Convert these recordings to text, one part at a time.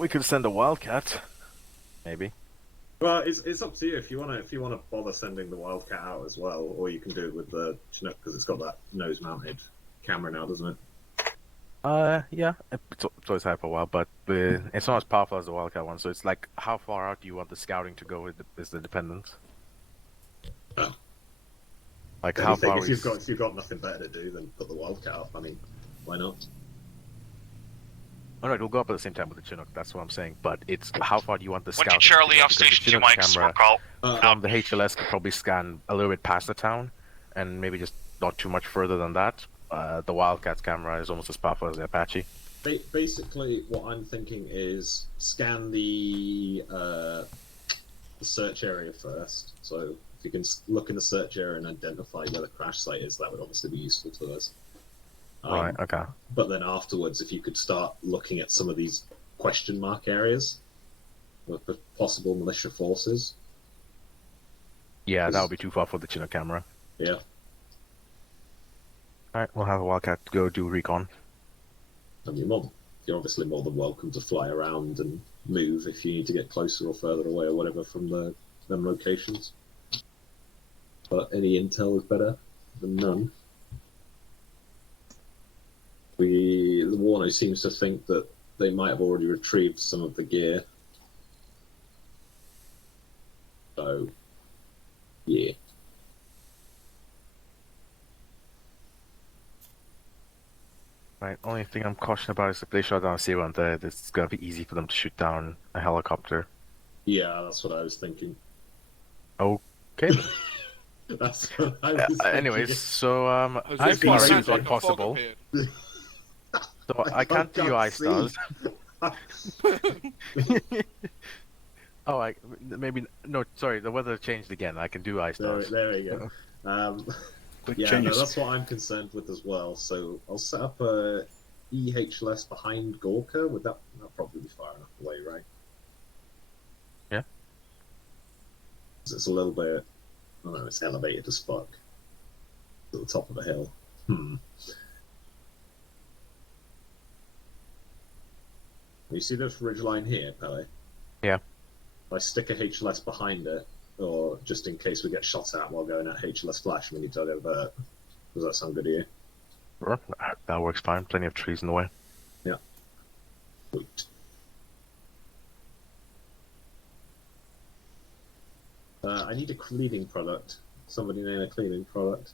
We could send a wildcat, maybe. Well, it's up to you if you wanna bother sending the Wildcat out as well, or you can do it with the Chinook because it's got that nose-mounted camera now, doesn't it? Yeah, it's always had for a while, but it's not as powerful as the wildcat one. So it's like, how far out do you want the scouting to go? Is the dependence? Oh. Like how Anything. far If you've got nothing better to do, then put the Wildcat up. I mean, why not? Oh no, it'll go up at the same time with the Chinook. That's what I'm saying. But it's how far do you want the When scouting did Charlie to go? off Because the station 2 Chinook mics were camera called? from the HLS could probably scan a little bit past the town, and maybe just not too much further than that. The Wildcat's camera is almost as powerful as the Apache. Basically, what I'm thinking is scan the search area first. So if you can look in the search area and identify where the crash site is, that would obviously be useful to us. Right. Okay. But then afterwards, if you could start looking at some of these question mark areas with possible militia forces. Yeah, that would be too far for the Chinook camera. Yeah. All right, we'll have a Wildcat go do recon. And you're obviously more than welcome to fly around and move if you need to get closer or further away or whatever from them locations. But any intel is better than none. The Warno seems to think that they might have already retrieved some of the gear. So, yeah. Right, only thing I'm cautioned about is if they shot down a C-1 there, it's gonna be easy for them to shoot down a helicopter. Yeah, that's what I was thinking. Okay then. That's what I was thinking. Anyways, so As I if feel it's it's like not a fog possible. appeared. So I can't do ice stars. Oh, maybe no. Sorry, the weather changed again. I can do ice stars. There we go. Quick Yeah, no, changes. that's what I'm concerned with as well. So I'll set up a EHLS behind Gorka. Would that'll probably be far enough away, right? Yeah. 'Cause it's a little bit. I don't know. It's elevated as fuck. At the top of a hill. You see this ridgeline here, Pele? Yeah. If I stick a HLS behind it, or just in case we get shot at while going at HLS flash, we need to divert. Does that sound good to you? Sure, that works fine. Plenty of trees in the way. Yeah. Sweet. I need a cleaning product. Somebody name a cleaning product.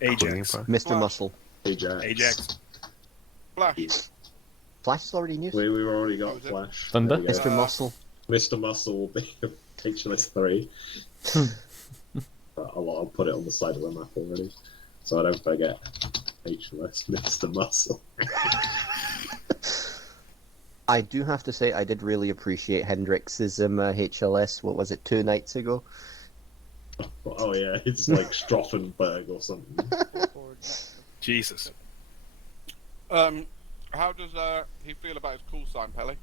Ajax. Mr. Flash. Muscle. Ajax. Ajax. Flash. Flash is already in use. We've already got was it? Flash. Thunder? There we go. Mr. Muscle. Mr. Muscle will be HLS 3. I'll put it on the side of the map already, so I don't forget. HLS Mr. Muscle. I do have to say, I did really appreciate Hendrix's HLS. What was it, 2 nights ago? Oh yeah, it's like Stauffenberg or something. Jesus. How does he feel about his call sign, Pele?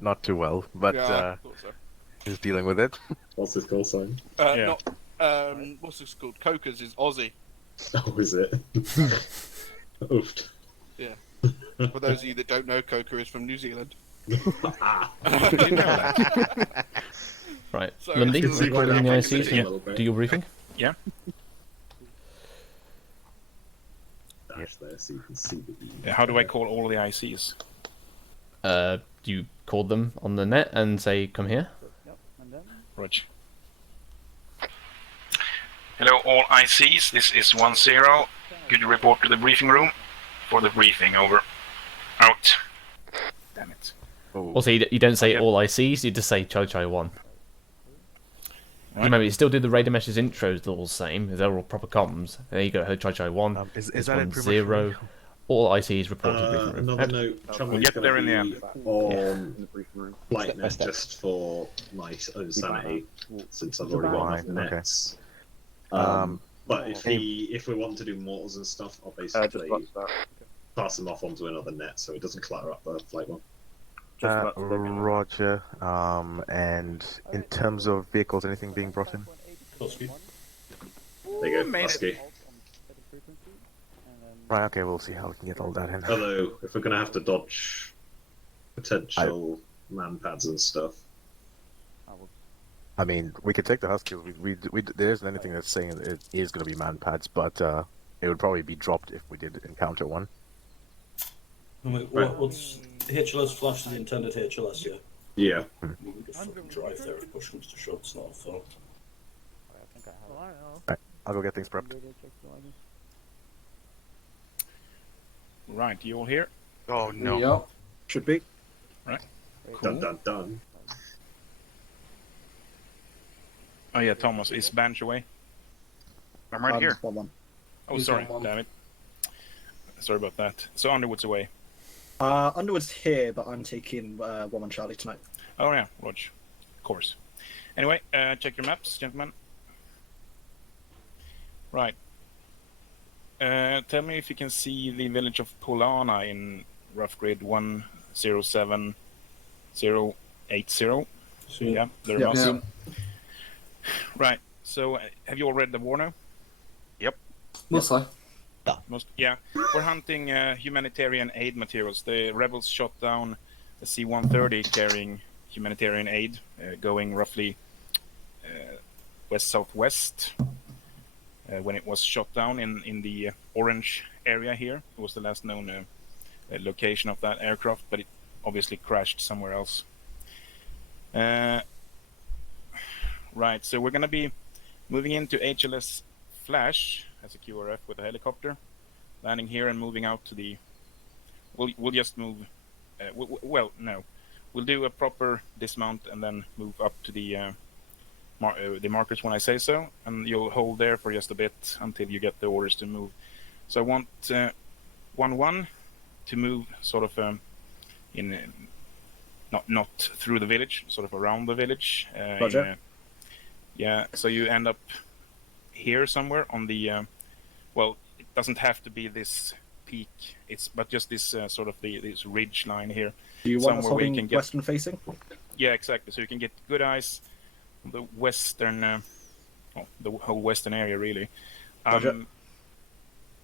Not too well, but Yeah, I thought so. he's dealing with it. What's his call sign? Yeah. Not what's this called? Coker's is Aussie. Oh, is it? Oofed. For those of you that don't know, Coker is from New Zealand. Right, So- Lundy, You can see why recording the they're ICs, making it and a little do your briefing. Yeah. Dash there so you can see the E. Yeah, how do I call all the ICs? You call them on the net and say, come here. Roger. Hello, all ICs. This is 10. Could you report to the briefing room for the briefing? Over. Out. Damn it. Also, you don't say Yep. all ICs, you just say Chai 1. Right. Remember, you still do the radar meshes intros, they're all the same. They're all proper comms. There you go, Chai 1. Is this that it one pretty much 0. All ICs report to the briefing room. Another note, We'll Chumley's get going there to in the be end. on flight Step by net step. just for my own sanity, since I've already got enough Right, okay. nets. Um, But if we want to do mortars and stuff, I'll basically pass them off onto another net so it doesn't clutter up the flight one. Roger. And in terms of vehicles, anything being brought in? There you go, Made it. Husky. Right. Okay. We'll see how we can get all that in. Although, if we're going to have to dodge potential man pads and stuff. I mean, we could take the Huskies. There isn't anything that's saying it is going to be man pads, but it would probably be dropped if we did encounter one. What's HLS flash the intended HLS? Yeah. Yeah. We could fucking drive there and push comes to shove. It's not a fun. I'll go get things prepped. Right, you all here? Oh no. Yeah, should be. Dun dun dun. Oh yeah, Thomas, is Banch away? I'm right here. 1-1. Oh, He's sorry, on one. damn it. Sorry about that. So Underwood's away. Underwood's here, but I'm taking 1-1 Charlie tonight. Oh yeah, Roger. Of course. Anyway, check your maps, gentlemen. Right. Tell me if you can see the village of Polana in rough grid 107080. Yeah, thereabouts. Yeah. Right. So, have you all read the Warno? Mostly. Yeah. We're hunting humanitarian aid materials. The rebels shot down a C-130 carrying humanitarian aid, going roughly west-southwest. When it was shot down in the orange area here, it was the last known location of that aircraft, but it obviously crashed somewhere else. Right, so we're going to be moving into HLS Flash as a QRF with a helicopter, landing here and moving out to the. We'll just move. Well, no, we'll do a proper dismount and then move up to the markers when I say so, and you'll hold there for just a bit until you get the orders to move. So I want 1-1 to move sort of not through the village, sort of around the village. Roger. Yeah, so you end up here somewhere on the. Well, it doesn't have to be this peak. But just this sort of this ridge line here. Do you want us Somewhere where you holding can get- western facing? Yeah, exactly. So you can get good eyes on the western, the whole western area, really. Roger.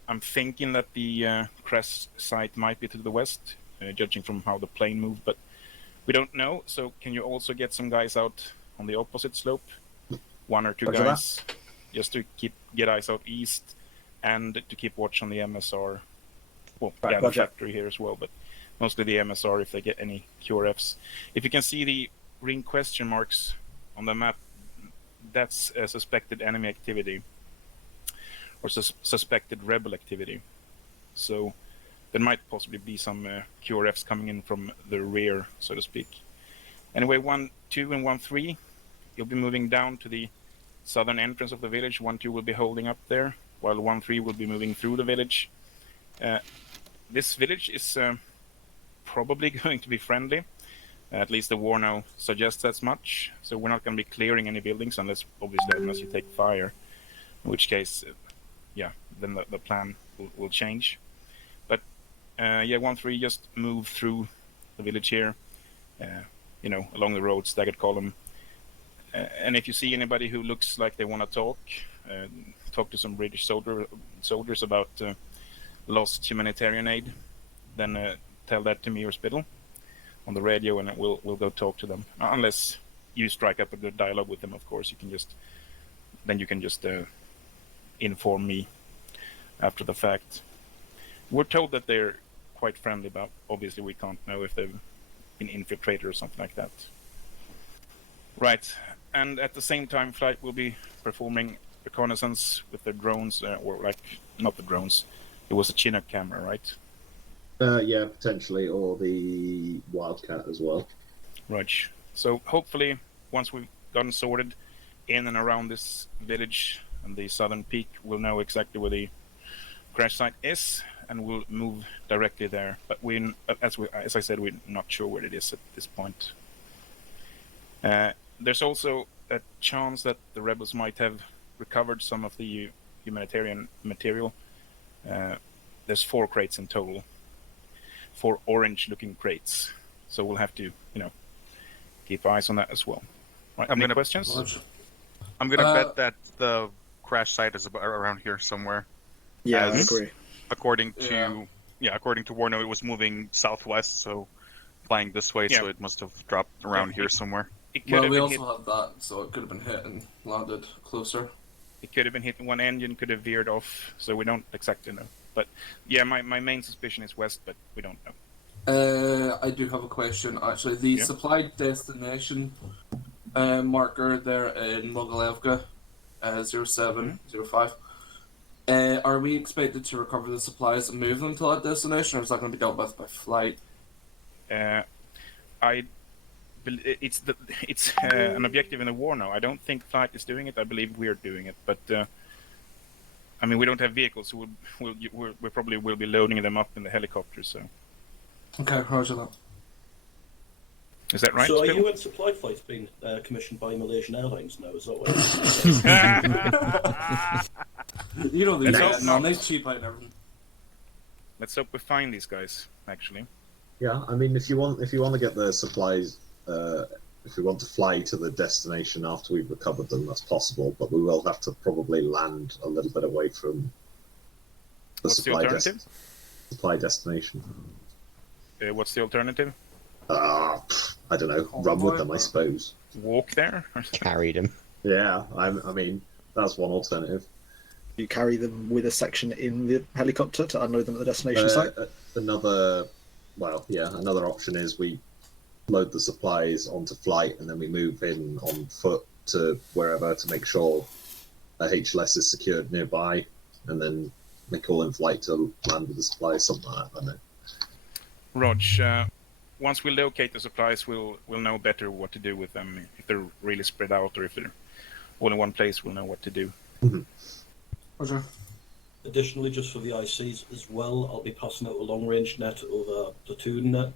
I'm thinking that the crash site might be to the west, judging from how the plane moved, but we don't know. So can you also get some guys out on the opposite slope? One or two Roger guys, just to get eyes out east, and to keep watch on the MSR. Well, Right, yeah, the Roger. factory here as well, but mostly the MSR if they get any QRFs. If you can see the green question marks on the map, that's a suspected enemy activity or suspected rebel activity. So there might possibly be some QRFs coming in from the rear, so to speak. Anyway, 1-2 and 1-3, you'll be moving down to the southern entrance of the village. 1-2 will be holding up there, while 1-3 will be moving through the village. This village is probably going to be friendly. At least the war now suggests as much. So we're not going to be clearing any buildings unless you take fire. In which case, then the plan will change. But 1-3 just move through the village here. Along the road, staggered column. And if you see anybody who looks like they want to talk to some British soldiers about lost humanitarian aid, then tell that to me or Spittle on the radio, and we'll go talk to them. Unless you strike up a good dialogue with them, of course, you can just inform me after the fact. We're told that they're quite friendly, but obviously we can't know if they've been infiltrated or something like that. Right, and at the same time, Flight will be performing reconnaissance with their drones, not the drones. It was a Chinook camera, right? Yeah, potentially, or the Wildcat as well. Right. So hopefully, once we've gotten sorted in and around this village and the southern peak, we'll know exactly where the crash site is, and we'll move directly there. But as I said, we're not sure where it is at this point. There's also a chance that the rebels might have recovered some of the humanitarian material. There's 4 crates in total. 4 orange-looking crates. So we'll have to, keep eyes on that as well. Right, any questions? I'm gonna bet that the crash site is around here somewhere. Yeah, I As- agree. According to Warno, it was moving southwest, so flying this way, Yeah. so it must have dropped around Yeah, here somewhere. It could Well, have we been also hit. have that, so it could have been hit and landed closer. It could have been hit. One engine could have veered off, so we don't exactly know. But yeah, my main suspicion is west, but we don't know. I do have a question, actually. The Yeah. supply destination marker there in Mogilevka, 0705. Are we expected to recover the supplies and move them to that destination, or is that going to be dealt with by flight? It's an objective in the war now. I don't think flight is doing it. I believe we're doing it, but I mean we don't have vehicles, so we probably will be loading them up in the helicopter. So Okay, roger that. is that right? So are Bill? UN supply flights being commissioned by Malaysian Airlines now? Is that what You know the Let's hope US, man. not. They cheap out and everything. Let's hope we find these guys. Actually, Yeah, I mean, if you want to get the supplies, if we want to fly to the destination after we've recovered them, that's possible. But we will have to probably land a little bit away from the What's the alternative? supply destination. What's the alternative? I don't know. Run with them, I suppose. Walk there? Carried him. Yeah, I mean, that's one alternative. You carry them with a section in the helicopter to unload them at the destination site. Another option is we load the supplies onto flight and then we move in on foot to wherever to make sure a HLS is secured nearby, and then make all in flight to land with the supplies, something like that. I don't know. Rog, once we locate the supplies, we'll know better what to do with them. If they're really spread out or if they're all in one place, we'll know what to do. Roger. Additionally, just for the ICs as well, I'll be passing out a long-range net over platoon net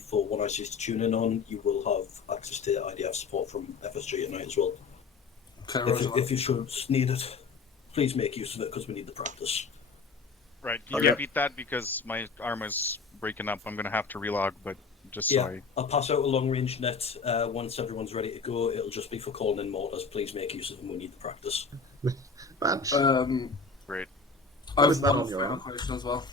for one ICs to tune in on. You will have access to IDF support from FSG at night as well. Okay, roger that. If you should need it, please make use of it because we need the practice. Right, can you repeat that because my Arma's breaking up. I'm going to have to relog, but just so I... I'll pass out a long-range net once everyone's ready to go. It'll just be for calling in mortars. Please make use of them. We need the practice. Great. I Was have that one on your final arm? question as well.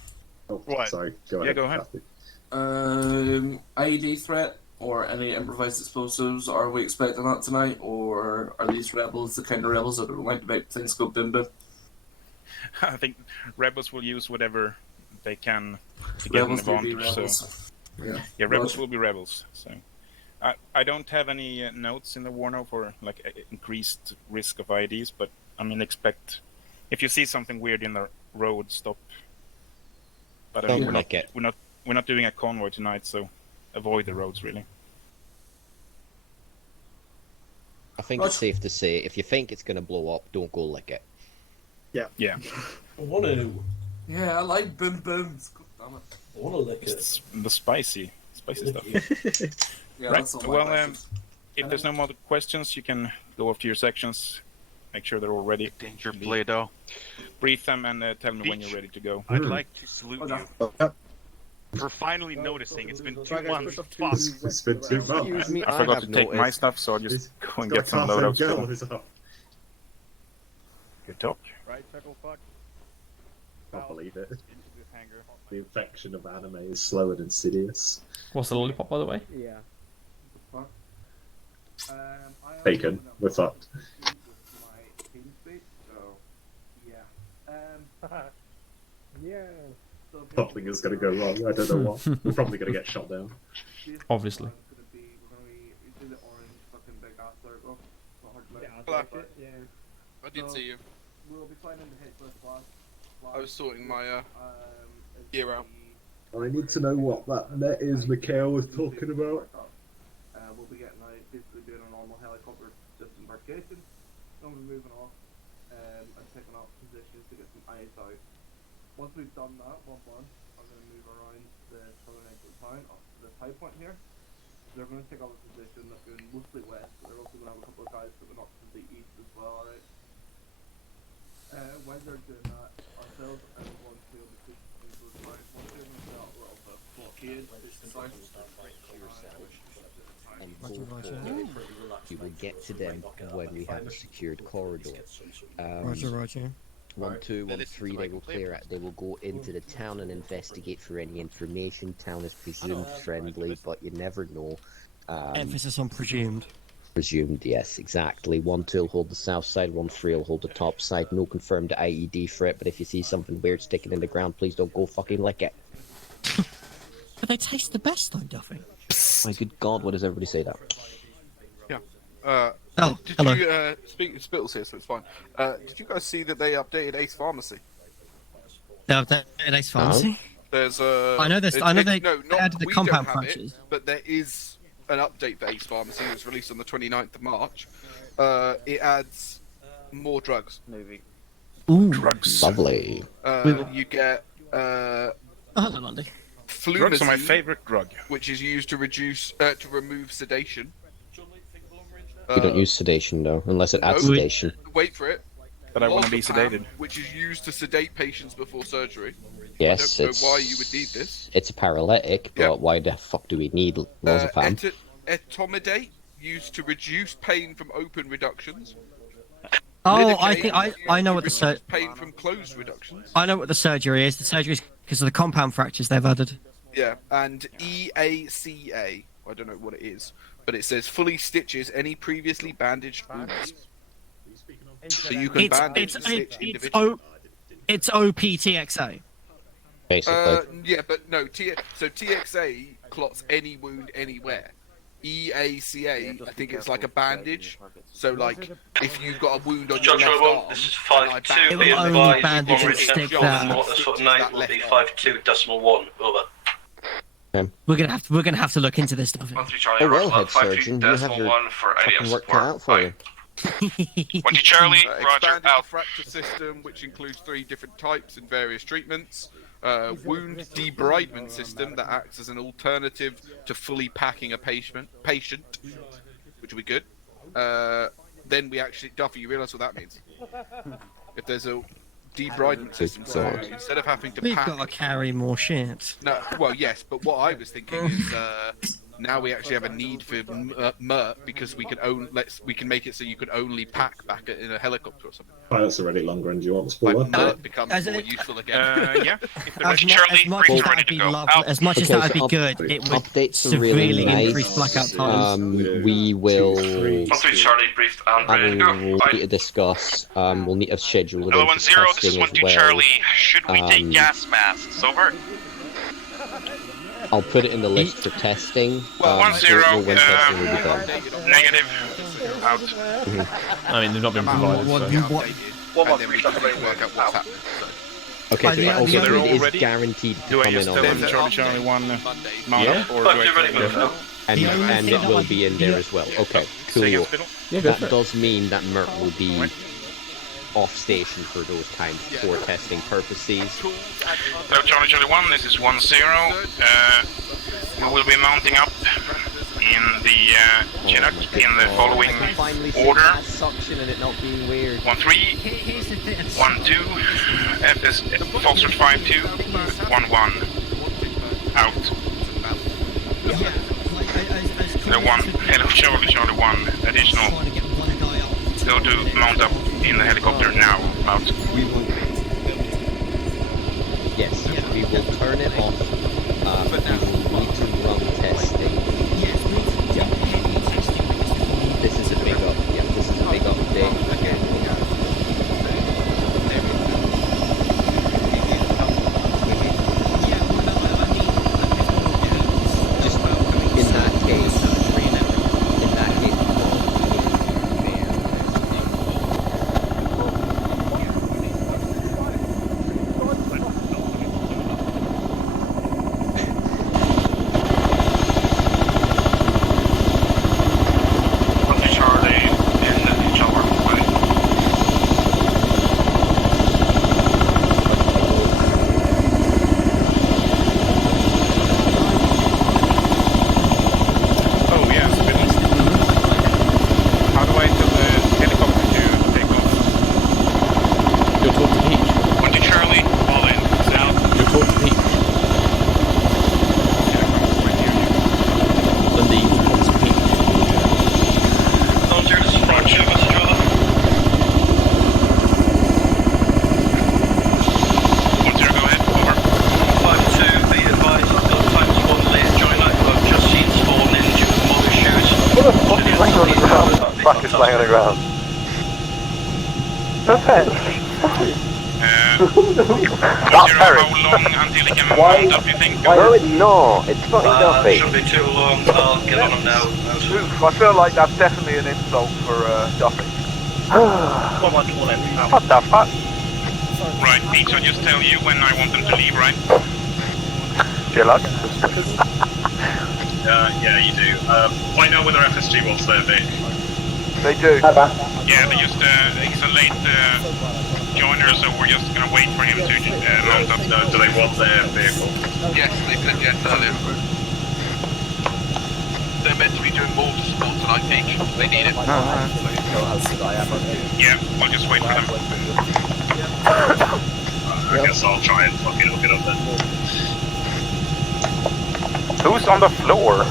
Oh, What? sorry. Go Yeah, ahead. go ahead. Kathy. IED threat or any improvised explosives, are we expecting that tonight, or are these rebels the kind of rebels that don't like to make things go bim bim? I think rebels will use whatever they can to get Rebels an will be advantage. rebels. Yeah, rebels Roger. will be rebels. So I don't have any notes in the war now for like increased risk of IDs, but I mean expect if you see something weird in the road, stop. But I mean, Don't like it. we're not doing a convoy tonight, so avoid the roads really. I think it's safe to say, if you think it's going to blow up, don't go lick it. Yeah, I want to. Yeah, I like bim bims. God damn it. I want to lick it. it's the spicy stuff. Yeah, Right. that's all my Well, questions. If there's no more questions, you can go off to your sections. Make sure they're all ready. Danger Play-Doh. Brief them and tell me when Beach. you're ready to go. I'd like to salute Okay. you for finally noticing. It's been 2 months. Fuck. It's been 2 months. Excuse me, I forgot have to take my noticed. stuff, so I'll just He's go and got get some Carson loadouts. Girl for them. as well. Good talk. Right, Chuckle Fuck. Can't believe it. Into the hangar. The infection of anime is slow and insidious. What's the lollipop, by the way? Yeah. Bacon, we're fucked. Something is going to go wrong. I don't know what. We're probably going to get shot down. Obviously. I did see you. I was sorting my gear out. I need to know what that net is Mikhail was talking about. We'll be getting out, basically doing a normal helicopter disembarkation. Then we'll be moving off and taking up positions to get some eyes out. Once we've done that, I'm going to move around the southern edge of the town up to this high point here. They're going to take up a position that's going mostly west, but they're also going to have a couple of guys coming up to the east as well, alright? While they're doing that, ourselves and everyone to the position into the town. Once they're going to set up a little bit of blockade, You will get to them when we have a secured corridor. Roger. 1, 2, 1, 3, they will clear it. They will go into the town and investigate for any information. Town is presumed friendly, but you never know. Emphasis on presumed. Presumed, yes, exactly. 1, 2 will hold the south side, 1, 3 will hold the top side. No confirmed IED for it, but if you see something weird sticking in the ground, please don't go fucking lick it. But they taste the best, though, Duffy. My good God, what does everybody say that? Yeah. Did hello. you speak Spittles here, so it's fine. Did you guys see that they updated Ace Pharmacy? They updated Ace Pharmacy? There's I know this. I know they added the compound fractures. But there is an update for Ace Pharmacy. It was released on the 29th of March. It adds more drugs. Ooh, drugs. Lovely. You get hello, Andy. Drugs are my favorite drug. which is used to remove sedation. You don't use sedation, though, unless it adds No. sedation. Wait for it. But I want to be Lorazepam, sedated. which is used to sedate patients before surgery. Yes, I don't know why you would need this. It's a paralytic, but why the fuck do we need lorazepam? Etomidate, used to reduce pain from open reductions. Oh, Lidocaine, I know what the reduce pain from closed reductions. I know what the surgery is. The surgery is because of the compound fractures they've added. Yeah, and EACA. I don't know what it is, but it says fully stitches any previously bandaged wounds. So you can bandage and stitch individually. It's OPTXA. Basically. Yeah, but no. So TXA clots any wound anywhere. EACA, I think it's like a bandage. So like, if you've got a wound on your left arm, this is 5.2. It Be will only advised, bandage one and stick original that. what the footnote will be 5.2.1. Over. We're gonna have to look into this stuff. Oh well, head surgeon, you have your fucking work cut out for you. 20 Charlie, Roger, expanded out. the fracture system, which includes 3 different types and various treatments. Wound debridement system that acts as an alternative to fully packing a patient, which will be good. Then we actually, Duffy, you realise what that means? If there's a debridement system, so instead of having to We've pack... got to carry more shit. No, well, yes, but what I was thinking is now we actually have a need for MERT because we can make it so you can only pack back in a helicopter or something. Pilot's already longer, and do you want the spoiler? Like MERT becomes more useful again. Yeah. As much as that'd be lovely, as much as that'd be good, it would Updates are really severely nice. increase blackout times. We will. 1 Charlie, briefed and ready to go. We'll need to discuss. We'll need to schedule it Hello, in 1-0, for this is testing 1 as well. Charlie. Should we take gas masks? Over. I'll put it in the list for testing. Well, 1-0, don't know when testing will be done. Negative. Out. I mean, they've not been provided. One more And then we can work out what's happening. Okay, so the- also they're it is ready? guaranteed to Do I come in just on tell them Monday. Charlie 1 mount Yeah. up, or do I Ready, move now. And, The only and thing it that will I- be in there as well. Okay, Say again, cool. Spittle? That does mean that Mert will be off station for those times for testing purposes. Hello, Charlie 1, this is 1-0. We will be mounting up in the Chinook in the following order. Suction and it not being weird. 1-3, 1-2, FS Foxtrot 5-2, 1-1. Out. The 1, hello, Charlie 1, additional. Go to mount up in the helicopter now. Out. Yes, we will turn it off. We will need to run testing. This is a big up. Yeah, this is a big update. Again. Just in that case. lying on the ground. Fuck is lying on the ground. Stop, Harry. How long until he can mount up, you think? No, it's fucking Duffy. Shouldn't be too long. I'll get on him now. Oof, I feel like that's definitely an insult for Duffy. What the fuck? Right, Peach, I'll just tell you when I want them to leave, right? Good luck. Yeah, you do. Find out whether FSG wants their Vic. They do. Yeah, they just, he's a late joiner, so we're just gonna wait for him to mount up. No, do they want their vehicle? Yes, they said yes earlier. They're meant to be doing more to support tonight, Peach. They need it. Yeah, we'll just wait for them. I guess I'll try and fucking hook it up then. Who's on the floor?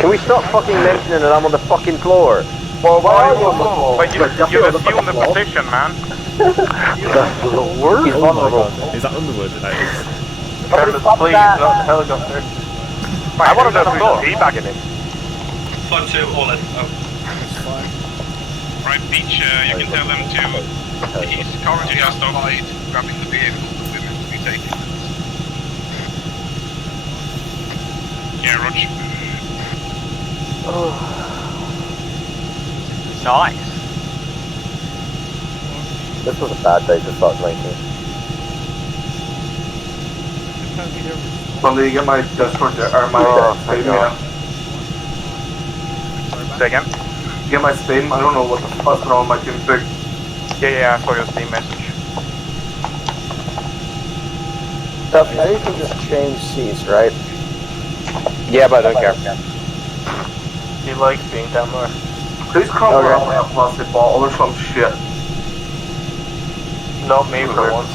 Can we stop fucking mentioning that I'm on the fucking floor? Well, why are you on the floor? But you've assumed the position, man. The floor? He's vulnerable. Is that Underwood? That is. Please, not the helicopter. I want to know who's teabagging him. Flight 2, all in. Right, Peach, you can tell them to... He's currently outside grabbing the vehicle that we're meant to be taking. Yeah, Roger. Nice. This was a bad day to start drinking. Well, you get my Discord or my Steam, yeah. Say again? Get my Steam, I don't know what the fuck's going on with my config. Yeah, I saw your Steam message. Stuff, now you can just change seats, right? Yeah, but I don't care. He likes being down there. Please crumble up a plastic bottle or some shit. Not me for once.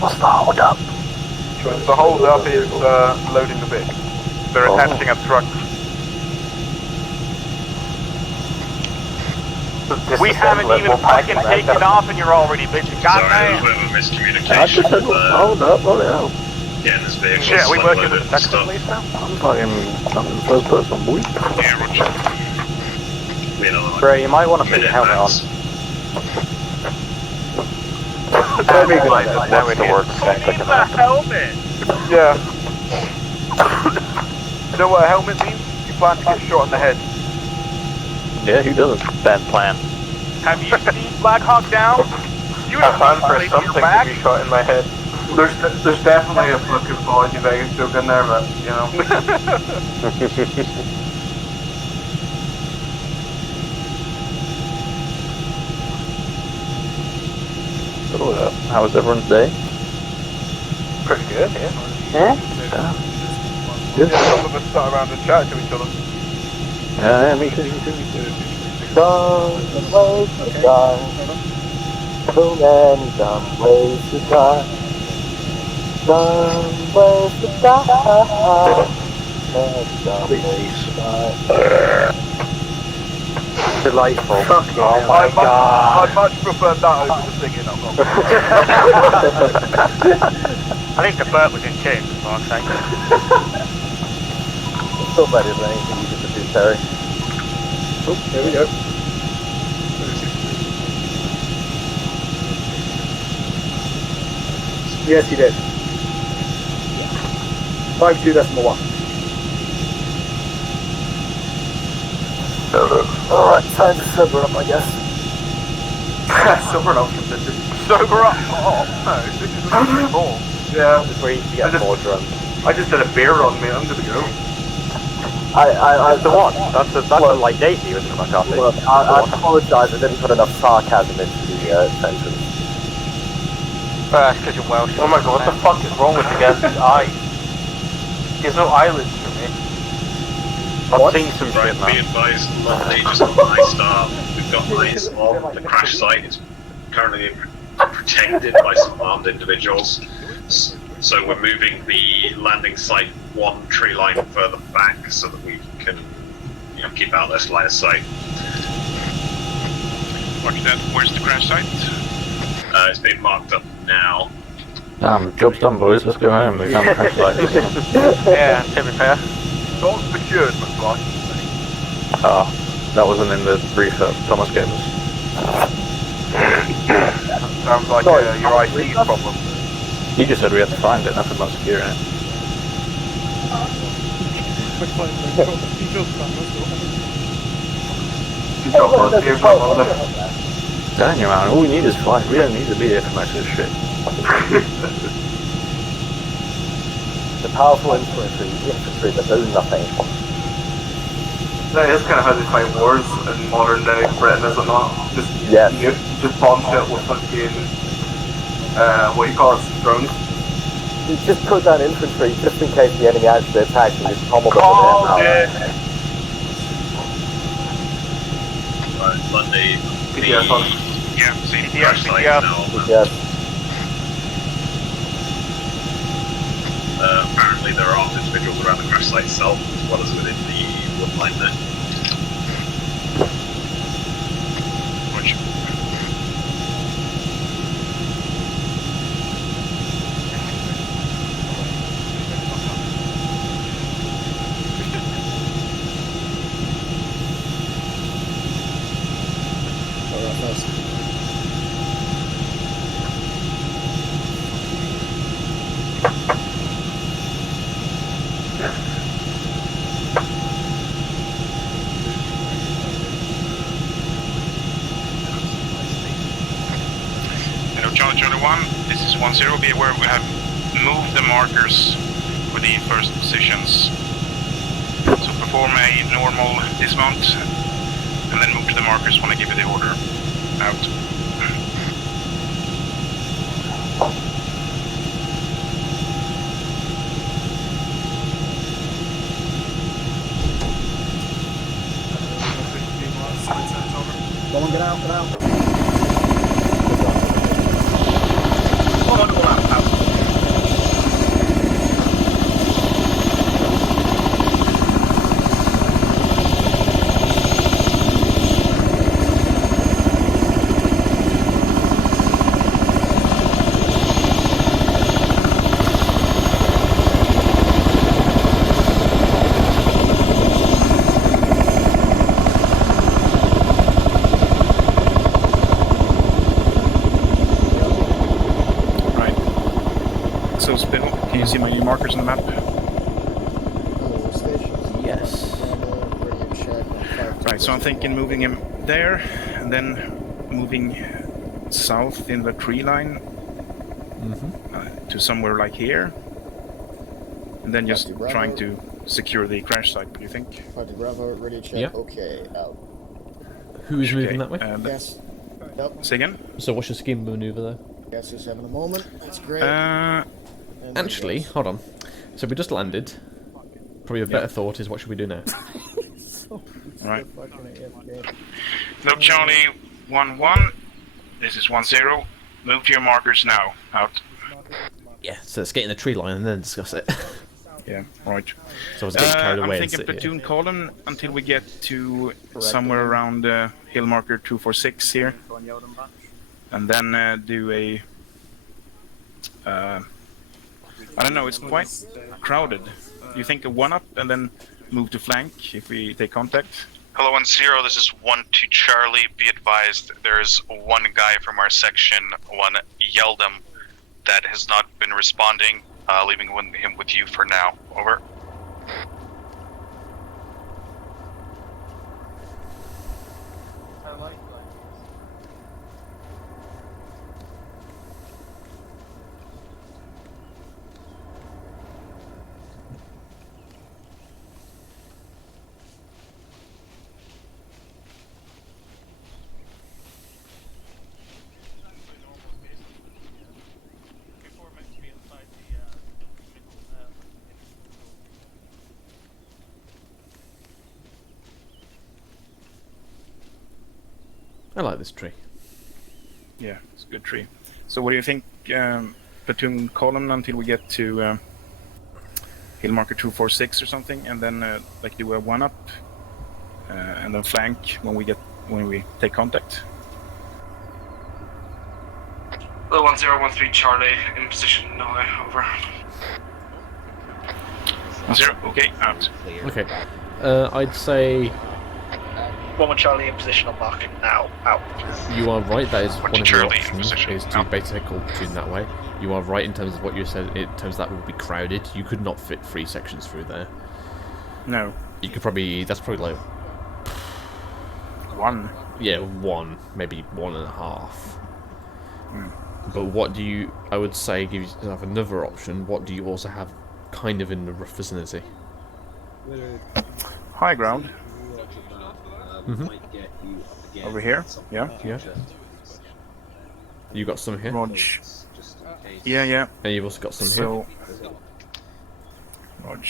What's the hold up? The hold up is loading the Vic. They're attaching a truck. We haven't even fucking taken off and you're already bitching. Sorry, Goddamn! there's a bit of a miscommunication. Hold up, hold up. Getting this vehicle Shit, we working with the unloaded and second stuff. police now? I'm fucking first person, boy. Yeah, Roger. You know, like, Bro, you might want to put your helmet on. What's the word? Helmet! Yeah. You know what a helmet means? You plan to get shot in the head. Yeah, who doesn't? Bad plan. Have you seen Black Hawk Down? You have planned for something to be shot in my head. There's definitely a fucking Fallout New Vegas joke in there, but, you know. How was everyone's day? Pretty good, yeah. Yeah? Yeah, some of us sat around and chatted to each other. Yeah, me too. Gone ways to die. So many dumb ways to die. Dumb ways to die. Many dumb ways to die. Delightful. Oh my god. I'd much prefer that over the singing, I'm not I think the burp was in tune, for fuck's sake. It's still better than anything you could do, Terry. Oh, there we go. Yes, he did. 52.1. Alright, time to sober up, I guess. Sober up, completely. Sober up? Oh, no, this is more. Yeah. Before you get more drunk. I just did a beer run, mate. I'm good to go. That's the one. That's a like Daisy, isn't it, McCarthy? Well, I apologise, I didn't put enough sarcasm into the sentence. That's because you're Welsh. Oh my god, what the fuck is wrong with the guy's eyes? There's no eyelids for me. I've seen some right, shit, be man. advised, Monday just on my start. We've got eyes on the crash site. It's currently protected by some armed individuals. So we're moving the landing site one tree line further back so that we can, keep out this line of sight. Roger that. Where's the crash site? It's been marked up now. Job's done, boys. Let's go home. We found the crash site. Yeah, to be fair. Not secured, McFly. That wasn't in the brief that Thomas gave us. Sounds like your IC's problem. He just said we had to find it, nothing about securing it. Telling you, man, all we need is flight. We don't need to be here for most of this shit. The powerful infantry that does nothing. That is kind of how they fight wars in modern day Britain, is it not? Just bomb shit with fucking, what do you call it, drones? You just put down infantry just in case the enemy actually attacks and just pummel them with it. Right, Monday. Yeah, see, Crash site now. Yes. Apparently there are armed individuals around the crash site itself, as well as within the wood line there. Roger. Charlie 1, this is 10. Be aware we have moved the markers for the first positions. So perform a normal dismount and then move to the markers when I give you the order. Out. Come on, get out, get out. So, Spittle, can you see my new markers on the map? Yes. Right, so I'm thinking moving him there, and then moving south in the tree line to somewhere like here, and then just trying to secure the crash site. What do you think? Bravo, ready to check. Yeah. Okay, out. Who is moving that way? Yes. Yep. Say again? So what's your scheme maneuver there? Yes, just having a moment. That's great. Actually, hold on. So we just landed. Probably a better thought is what should we do now? Alright. Hello, Charlie 1-1. This is 10. Move to your markers now. Out. Yeah, so let's get in the tree line and then discuss it. Yeah, right. So I was getting carried away. I'm thinking platoon column until we get to somewhere around hill marker 246 here. And then do a... I don't know, it's quite crowded. You think a 1-up and then move to flank if we take contact? Hello 10, this is 1 to Charlie. Be advised, there's one guy from our section, one Yeldum, that has not been responding. Leaving him with you for now. Over. I like this tree. Yeah, it's a good tree. So what do you think, platoon column until we get to hill marker 246 or something, and then like do a 1-up, and then flank when we take contact. 1013 Charlie in position now. Over. 10, okay, out. Okay. I'd say 1 Charlie in position on mark now. Out. you are right. That is one of your Charlie in options, position. is to basically call platoon that way. You are right in terms of what you said. In terms of that will be crowded. You could not fit 3 sections through there. No. You could probably. That's probably like 1. Yeah, 1, maybe 1.5. But what do you? I would say give yourself another option. What do you also have, kind of in the rough vicinity? High ground. Mm-hmm. Over here. Yeah. Yeah. You got some here. Rog. Yeah. And you've also got some here. Rog.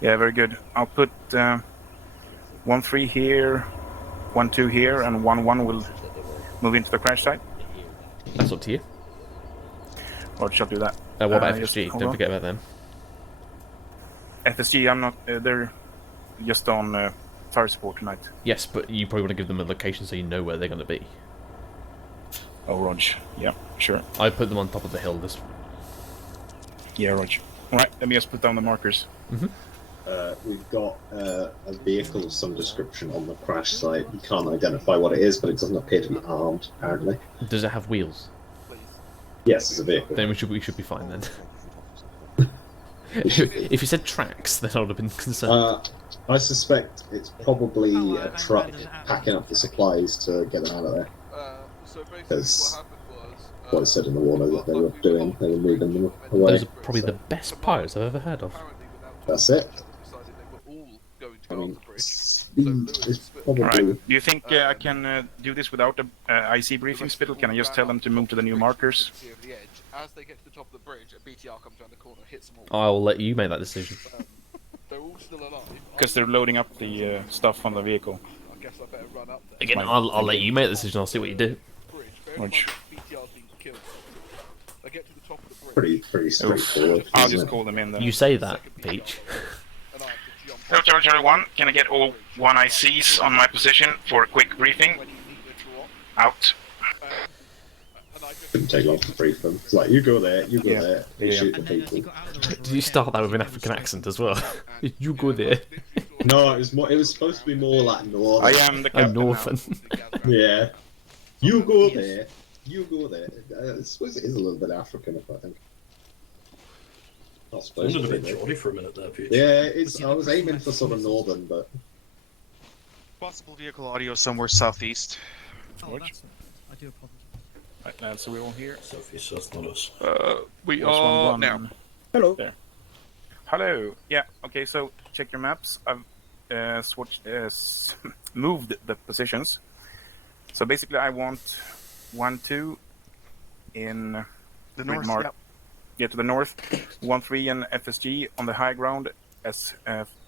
Yeah, very good. I'll put 1-3 here, 1-2 here, and 1-1 will move into the crash site. That's up to you. Or shall do that. What about FSG? Don't forget about them. FSG, I'm not. They're just on fire support tonight. Yes, but you probably want to give them a location so you know where they're going to be. Oh, Rog. Yeah, sure. I put them on top of the hill. Yeah, Rog. Alright, let me just put down the markers. We've got a vehicle of some description on the crash site. We can't identify what it is, but it doesn't appear to be armed, apparently. Does it have wheels? Yes, it's a vehicle. Then we should be fine then. If you said tracks, then I would have been concerned. I suspect it's probably a truck packing up the supplies to get them out of there. Because what it said in the warning that they were doing, they were moving them away. Those are probably the best pirates I've ever heard of. That's it. I mean, speed is probably... Right. Do you think I can do this without a IC briefing, Spittle? Can I just tell them to move to the new markers? As they get to the top of the bridge, a BTR comes around the corner, hits them all. I'll let you make that decision. They're all still alive. Because they're loading up the stuff on the vehicle. I guess I better run up there. Again, I'll let you make the decision. I'll see what you do. Which? BTR's being killed. They get to the top of the bridge. Pretty straightforward. I'll just call them in then. You say that, Peach. Charlie 1, can I get all 1 ICs on my position for a quick briefing? Out. Didn't take long to brief them. It's like, you go there, you go there, you shoot the people. Did you start that with an African accent as well? You go there. No, it was supposed to be more like northern. I am the captain. Northern. Yeah. You go there, you go there. I suppose it is a little bit African, if I think. I was a bit Geordie for a minute there, Peach. Yeah, I was aiming for sort of northern, but... Possible vehicle audio somewhere southeast. Oh, I do apologize. Right, now, so we're all here. Southeast, that's not us. We Where's are 1-1? now. Hello. There. Hello. Yeah. Okay. So check your maps. I've moved the positions. So basically, I want 1-2 in The north. mark. Yep. Yeah, to the north. 1-3 and FSG on the high ground as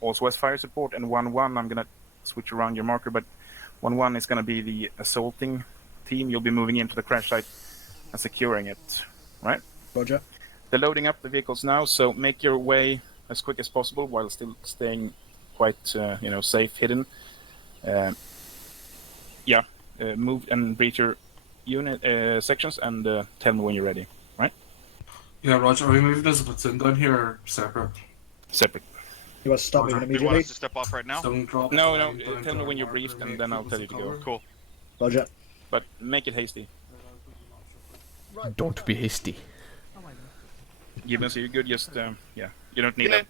also as fire support, and 1-1. I'm gonna switch around your marker, but 1-1 is gonna be the assaulting team. You'll be moving into the crash site and securing it, right? Roger. They're loading up the vehicles now, so make your way as quick as possible while still staying quite, safe, hidden. Move and brief your unit sections and tell me when you're ready, right? Yeah, Roger. Are we moving as a platoon down here or separate? Separate. You want to stop moving Do you want immediately? us to step off right now? No. Tell me when you're briefed, and then I'll tell you to go. Cool. Roger. But make it hasty. Don't be hasty. Gibbons, are you good? Just you don't need that.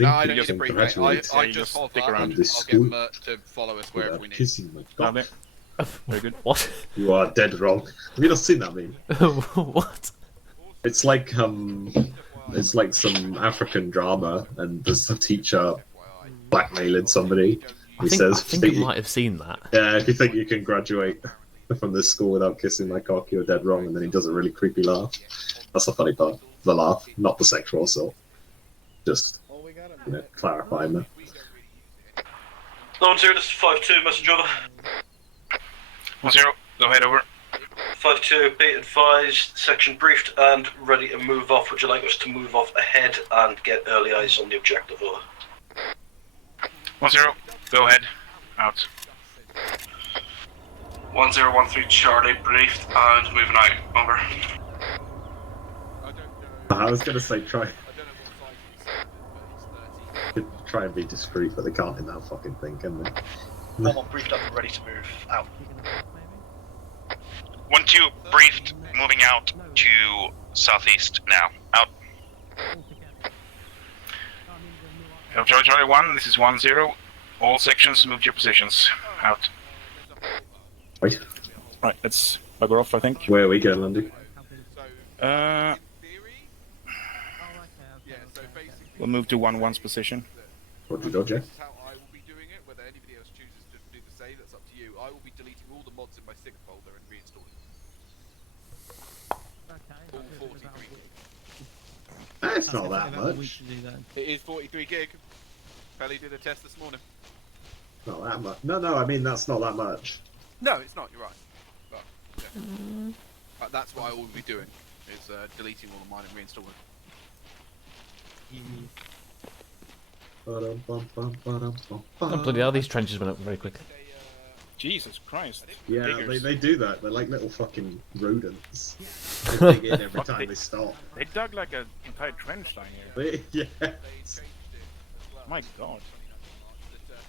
No, I don't need just a brief, mate. I just hold stick that around. and I'll get Mert to follow us wherever we need. Kissing my cock. Lovely. Very good. What? You are dead wrong. Have you not seen that meme? What? It's like some African drama, and there's a teacher blackmailing somebody. I think I might have seen that. Yeah, if you think you can graduate from this school without kissing my cock, you're dead wrong. And then he does a really creepy laugh. That's the funny part. The laugh, not the sexual assault. Just clarifying that. 0-0, this is 5-2, messenger over. 1-0, go ahead over. 5-2, be advised, section briefed and ready to move off. Would you like us to move off ahead and get early eyes on the objective? Over. 1-0, go ahead. Out. 1013 Charlie, briefed and moving out. Over. I was going to say try and be discreet, but they can't in that fucking thing, can they? 1-1 briefed up and ready to move. Out. 1-2, briefed, moving out to southeast now. Out. Charlie 1, this is 1-0. All sections, move to your positions. Out. Wait. Right, let's bugger off, I think. Where are we going, Landy? We'll move to 1-1's position. Roger, Dodger. This is how I will be doing it. Whether anybody else chooses to do the same, that's up to you. I will be deleting all the mods in my SIG folder and reinstalling them. All 43 gig. That's not that much. It is 43 gig. Pelly did a test this morning. Not that much. No, I mean that's not that much. No, it's not. You're right. But, yeah. That's what I will be doing. Is deleting all of mine and reinstalling. Oh, bloody hell, these trenches went up very quickly. Jesus Christ. Yeah, they do that. They're like little fucking rodents. They dig in every time they stop. They dug like an entire trench line here. Yeah. My god.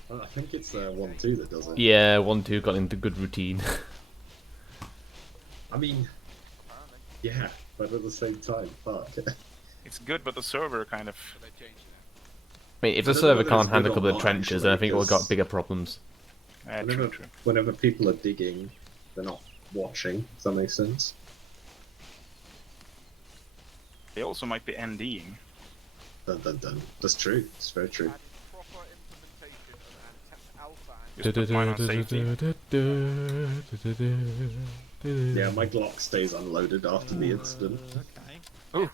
I think it's 1-2 that does it. Yeah, 1-2 got into good routine. I mean, yeah, but at the same time, fuck. It's good, but the server kind of... I mean, if the server can't handle a couple of trenches, then I think we've got bigger problems. Whenever people are digging, they're not watching. Does that make sense? They also might be NDing. Dun dun dun. That's true. It's very true. Just put mine on safety. Yeah, my Glock stays unloaded after the incident. Oh.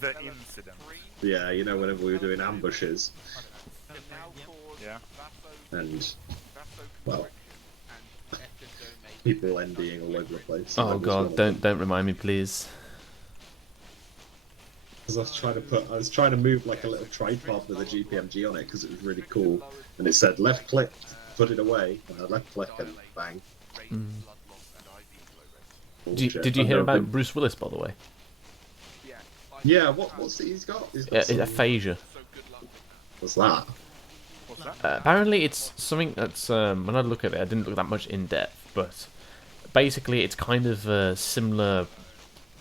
The incident. Yeah, you know, whenever we were doing ambushes. Yeah. And, well, people NDing all over the place. Oh god, don't remind me, please. Because I was trying to move like a little tripod with a GPMG on it because it was really cool, and it said left click, put it away, and I left click and bang. Did you hear about Bruce Willis, by the way? Yeah, what's it he's got? He's got aphasia. What's that? Apparently it's something that's, when I look at it, I didn't look that much in depth, but basically it's kind of similar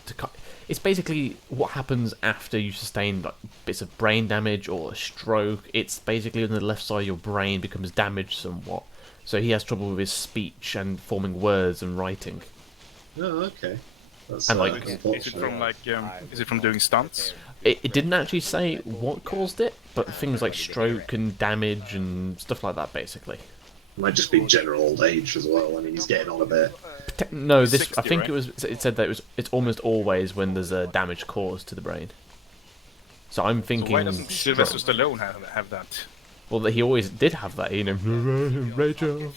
to... It's basically what happens after you sustain like bits of brain damage or a stroke. It's basically when the left side of your brain becomes damaged somewhat. So he has trouble with his speech and forming words and writing. Oh, okay. That's, and like, is it from like, is it from doing stunts? It didn't actually say what caused it, but things like stroke and damage and stuff like that, basically. Might just be general old age as well. I mean, he's getting on a bit. No, this 60, I think right? it said that it's almost always when there's a damage caused to the brain. So I'm thinking. So why doesn't Sylvester Stallone have that? Well, he always did have that, you know. Rachel.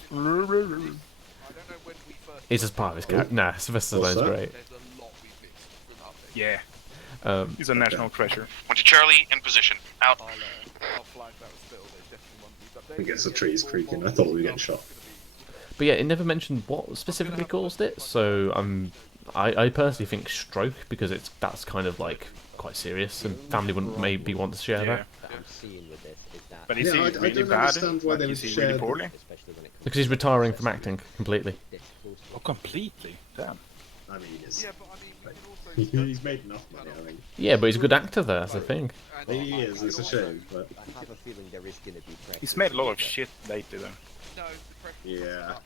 It's just part of his character. Nah, Sylvester Stallone's great. Yeah. He's a national treasure. 1 to Charlie, in position. Out. I guess the tree's creaking. I thought we were getting shot. But yeah, it never mentioned what specifically caused it, so I personally think stroke, because that's kind of like quite serious, and family wouldn't maybe want to share that. But is he really bad? Like, is he really poorly? Because he's retiring from acting completely. Oh, completely? Damn. I mean, he's made enough money, I think. Yeah, but he's a good actor there, that's the thing. He is, it's a shame, but... I have a feeling there is going to be pressure. He's made a lot of shit lately, though. Yeah.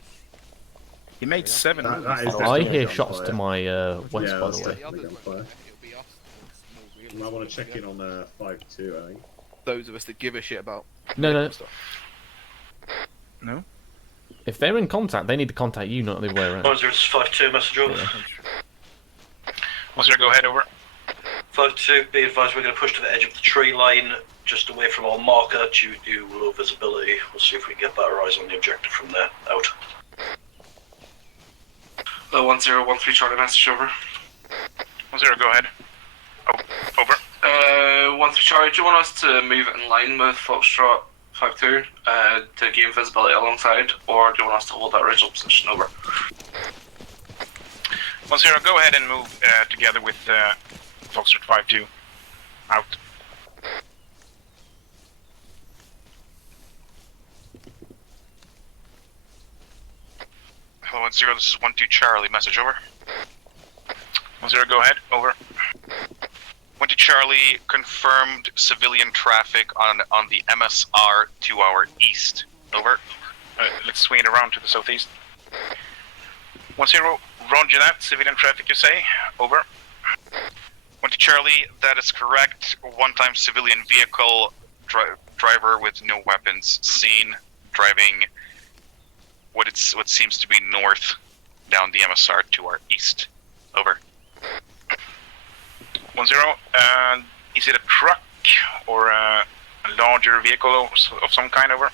He made 7 movies. I hear shots to my west, by the way. You might want to check in on 5-2, I think. Those of us that give a shit about... No. No? If they're in contact, they need to contact you, not the other way around. 5-2, message over. 1-0, go ahead, over. 5-2, be advised we're going to push to the edge of the tree line, just away from our marker due to low visibility. We'll see if we can get better eyes on the objective from there. Out. 1013 Charlie, message over. 10, go ahead. Oh, over. 13 Charlie, do you want us to move it in line with Foxtrot 52 to gain visibility alongside, or do you want us to hold that original position? Over. 10, go ahead and move together with Foxtrot 52. Out. Hello, 10, this is 12 Charlie, message over. 10, go ahead, over. 12 Charlie, confirmed civilian traffic on the MSR to our east, over. Let's swing it around to the southeast. 10, roger that, civilian traffic you say, over. 12 Charlie, that is correct, one-time civilian vehicle, driver with no weapons, seen, driving what seems to be north down the MSR to our east. Over. 10, is it a truck or a larger vehicle of some kind? Over.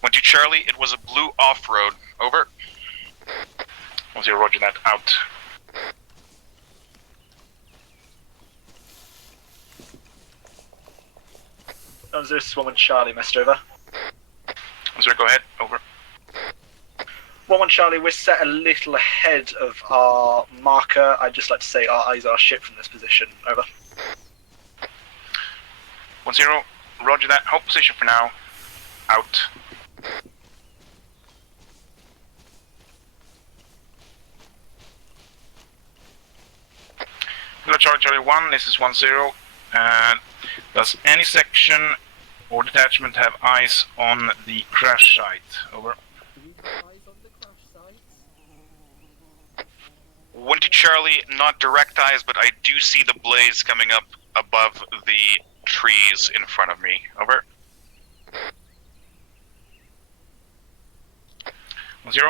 12 Charlie, it was a blue off-road. Over. 10, roger that, out. This is 1 Charlie, message over. 10, go ahead, over. 1 Charlie, we're set a little ahead of our marker. I'd just like to say our eyes are shit from this position. Over. 10, roger that, hold position for now. Out. Hello, Charlie 1, this is 10. Does any section or detachment have eyes on the crash site? Over. 12 Charlie, not direct eyes, but I do see the blaze coming up above the trees in front of me. Over. 10,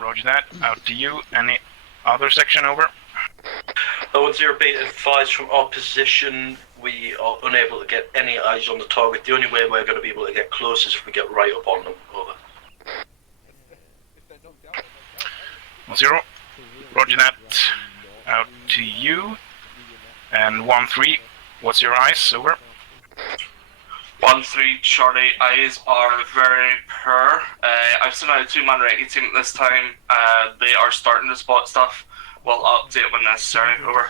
roger that, out to you. Any other section? Over. 10, be advised from our position, we are unable to get any eyes on the target. The only way we're going to be able to get close is if we get right up on them. Over. 10, roger that, out to you. And 13, what's your eyes? Over. 13 Charlie, eyes are very poor. I've sent out a 2-man recce team at this time. They are starting to spot stuff. We'll update when necessary. Over.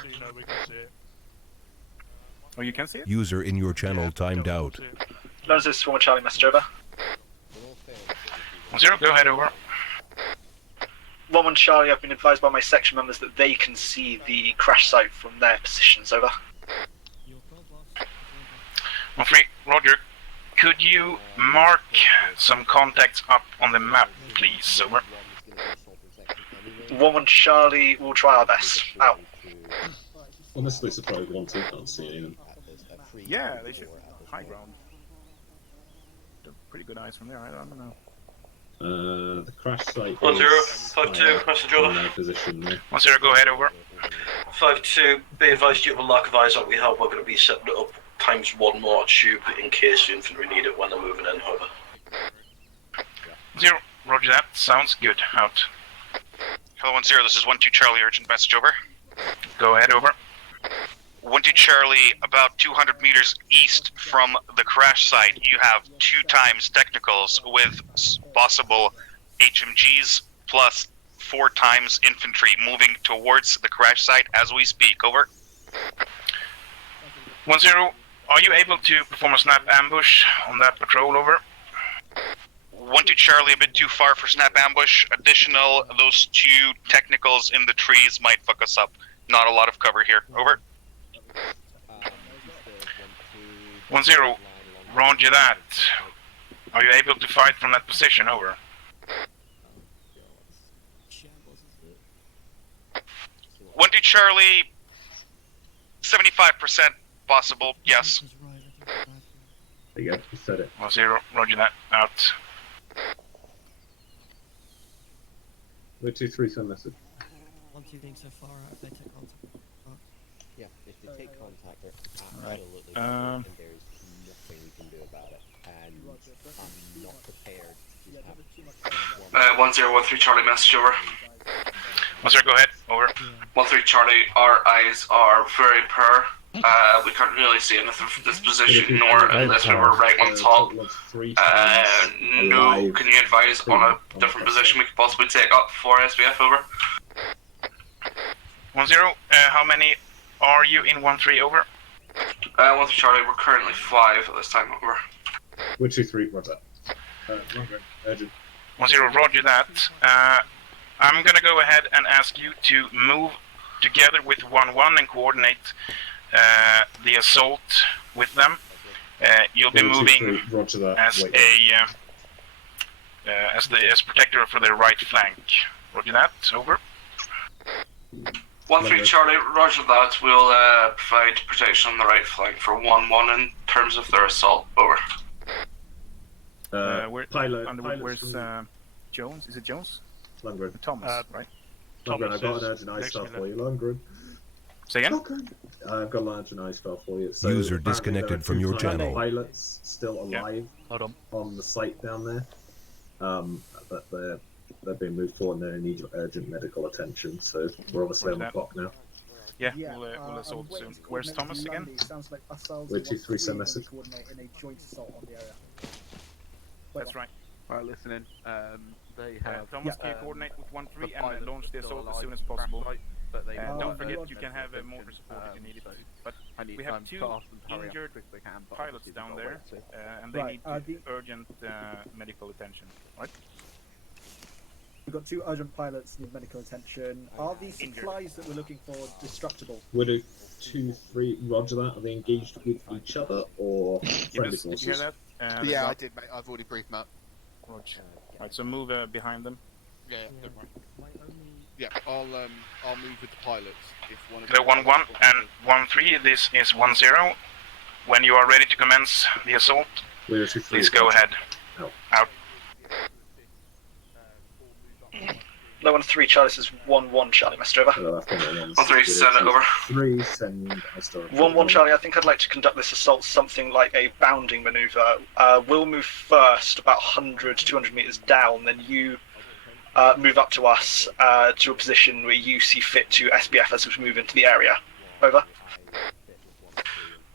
Oh, you can see it? User in your channel timed out. This is 1 Charlie, message over. 10, go ahead, over. 1 Charlie, I've been advised by my section members that they can see the crash site from their positions. Over. 13, roger. Could you mark some contacts up on the map, please? Over. 1 Charlie, we'll try our best. Out. Honestly surprised 1-2 can't see anything. Yeah, they should. High ground. They're pretty good eyes from there, I don't know. The crash site 10, is 52, message over. in their position there. 10, go ahead, over. 52, be advised due to a lack of eyes that we have, we're going to be setting it up ×1 more tube in case the infantry need it when they're moving in. Over. 0, roger that, sounds good, out. Hello 10, this is 12 Charlie, urgent message, over. Go ahead, over. 12 Charlie, about 200 meters east from the crash site, you have 2 times technicals with possible HMGs plus 4 times infantry moving towards the crash site as we speak. Over. 10, are you able to perform a snap ambush on that patrol? Over. 12 Charlie, a bit too far for snap ambush. Additional, those 2 technicals in the trees might fuck us up. Not a lot of cover here. Over. 10, roger that. Are you able to fight from that position? Over. 12 Charlie, 75% possible, yes. There you go, you said it. 10, roger that, out. 2-3 send message. 1-2 think so far out if they take contact. Yeah, if they take contact, they're Right. absolutely and there's nothing we can do about it. And I'm not prepared 1013 Charlie, message over. 10, go ahead, over. 13 Charlie, our eyes are very poor. We can't really see anything from this position, nor unless we were right on top. No, can you advise on a different position we could possibly take up for SBF, over? 10, how many are you in 13, over? 13 Charlie, we're currently 5 at this time, over. 123, roger. Urgent. 10, roger that. I'm gonna go ahead and ask you to move together with 11 and coordinate the assault with them. You'll be moving as protector for their right flank. Roger that. Over. 13 Charlie, roger that. We'll provide protection on the right flank for 11 in terms of their assault. Over. Where's Jones? Is it Jones? Lundgren. Thomas, right? Lundgren, I've got an urgent ice spell for you, Lundgren. Say again? I've got an urgent ice spell for you. So User disconnected from your channel. Pilots still alive on the site down there. But they're being moved forward and they need your urgent medical attention. So we're obviously on the clock now. Yeah, we'll assault soon. Where's Thomas again? 223, send message. That's right. Alright, listening. They have. Thomas, can you coordinate with 13 and launch the assault as soon as possible? Don't forget, you can have mortar support if you need it. But we have 2 injured pilots down there, and they need urgent medical attention. Right? We've got 2 urgent pilots need medical attention. Are these supplies that we're looking for destructible? Widow 2-3, roger that. Are they engaged with each other or friendly forces? Did you hear that? Yeah, I did, mate. I've already briefed them up. Roger. Right, so move behind them. Yeah, don't worry. Yeah, I'll move with the pilots. If one of them... 11 and 13, this is 10. When you are ready to commence the assault, please go ahead. Out. 13 Charlie, this is 11 Charlie, Mr. Over. 13 send it over. 3 send 11 Charlie, I think I'd like to conduct this assault something like a bounding maneuver. We'll move first about 100 to 200 meters down, then you move up to us to a position where you see fit to SBF as we move into the area. Over.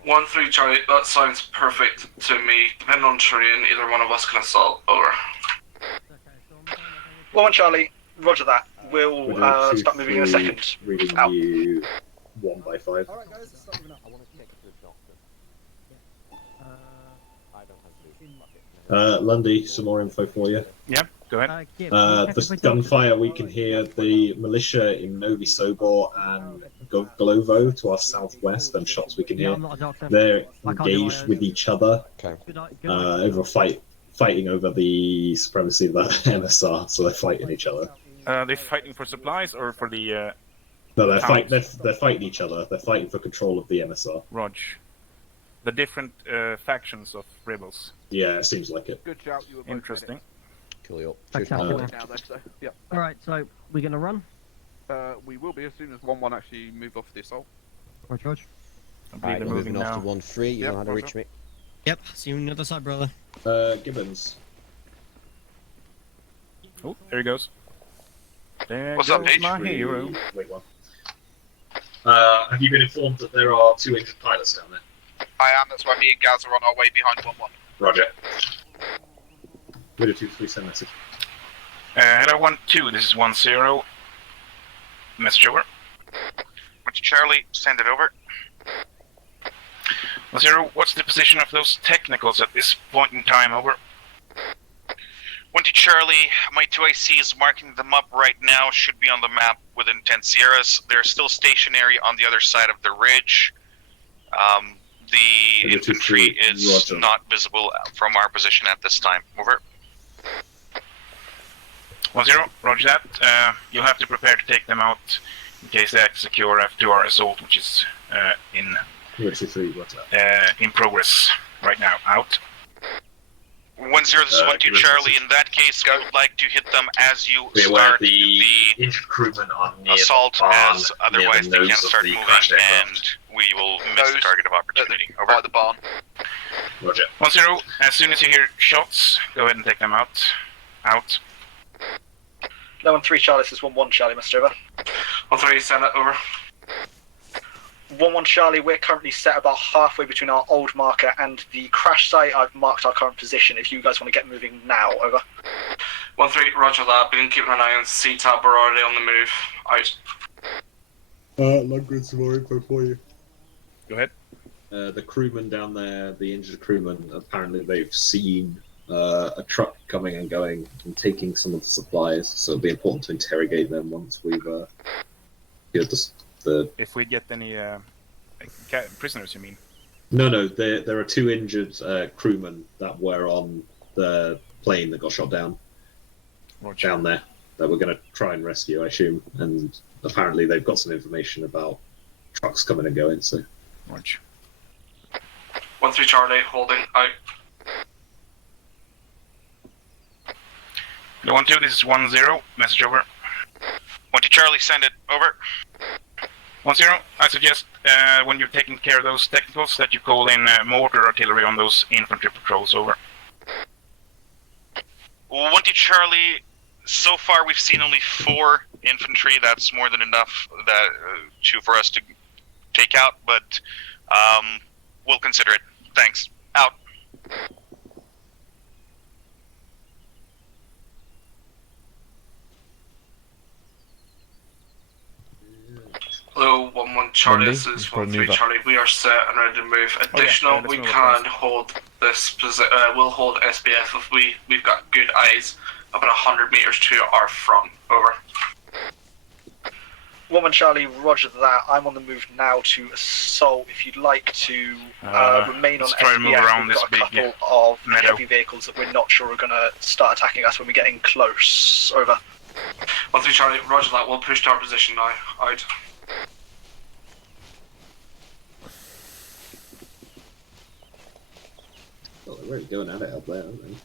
13 Charlie, that sounds perfect to me. Depending on terrain, either one of us can assault. Over. 11 Charlie, roger that. We'll start moving in a second. Reading out. you 1 by 5. Alright guys, let's start moving up. Lundy, some more info for you. Yeah, go ahead. The gunfire, we can hear the militia in Novi Sobor and Glovo to our southwest, and shots we can hear. They're engaged with each other over fighting over the supremacy of that MSR, so they're fighting each other. They're fighting for supplies or for the... No, they're fighting each other. They're fighting for control of the MSR. Rog. The different factions of rebels. Yeah, it seems like it. Good shout, you were both interesting. Cool. Alright, so we're gonna run? We will be as soon as 11 actually move off the assault. Right, George. Alright, moving off to 13, you know how to reach me. Yep, see you on the other side, brother. Gibbons. Oh, there he goes. There What's goes up, Paige? my hero. Wait one. Have you been informed that there are 2 injured pilots down there? I am, that's why me and Gaz are on our way behind 11. Roger. Widow 2-3, send message. Hello 12, this is 10. Message over. Charlie, send it over. 10, what's the position of those technicals at this point in time? Over. 1 to Charlie, my 2 ICs marking them up right now should be on the map within 10 Sierras. They're still stationary on the other side of the ridge. The infantry is not visible from our position at this time. Over. 10, roger that. You'll have to prepare to take them out in case they act secure after our assault, which is in progress right now. Out. 10, this is 1 to Charlie. In that case, I would like to hit them as you start the injured crewmen on assault, as otherwise they can start moving and we will miss the target of opportunity. Over. By the barn. Roger. 10, as soon as you hear shots, go ahead and take them out. Out. 113 Charlie, this is 1-1 Charlie, Mr. Over. 1-3, send it over. 1-1 Charlie, we're currently set about halfway between our old marker and the crash site. I've marked our current position if you guys want to get moving now. Over. 1-3, roger that. Been keeping an eye on C-Tab, we're already on the move. Out. I've got some more info for you. Go ahead. The crewman down there, the injured crewman, apparently they've seen a truck coming and going and taking some of the supplies, so it'll be important to interrogate them once we've If we get any prisoners, you mean? No, there are 2 injured crewmen that were on the plane that got shot down. Roger. Down there that we're going to try and rescue, I assume, and apparently they've got some information about trucks coming and going, so... Roger. 1-3 Charlie, holding, out. 1-2, this is 1-0, message over. 1-2 Charlie, send it, over. 1-0, I suggest when you're taking care of those technicals that you call in mortar artillery on those infantry patrols, over. 1-2 Charlie, so far we've seen only 4 infantry. That's more than enough for us to take out, but we'll consider it. Thanks. Out. Hello, 1-1 Charlie, Monday, this is it's probably 1-3 move Charlie. We are set and ready to move. Additional, we can hold this position. We'll hold SBF if we've got good eyes about 100 meters to our front. Over. 1-1 Charlie, roger that. I'm on the move now to assault. If you'd like to remain on try to move SBF, around we've this got a big, couple of meadow. heavy vehicles that we're not sure are going to start attacking us when we get in close. Over. 1-3 Charlie, roger that. We'll push to our position now. Out. Well, they're really going at it up there, aren't they?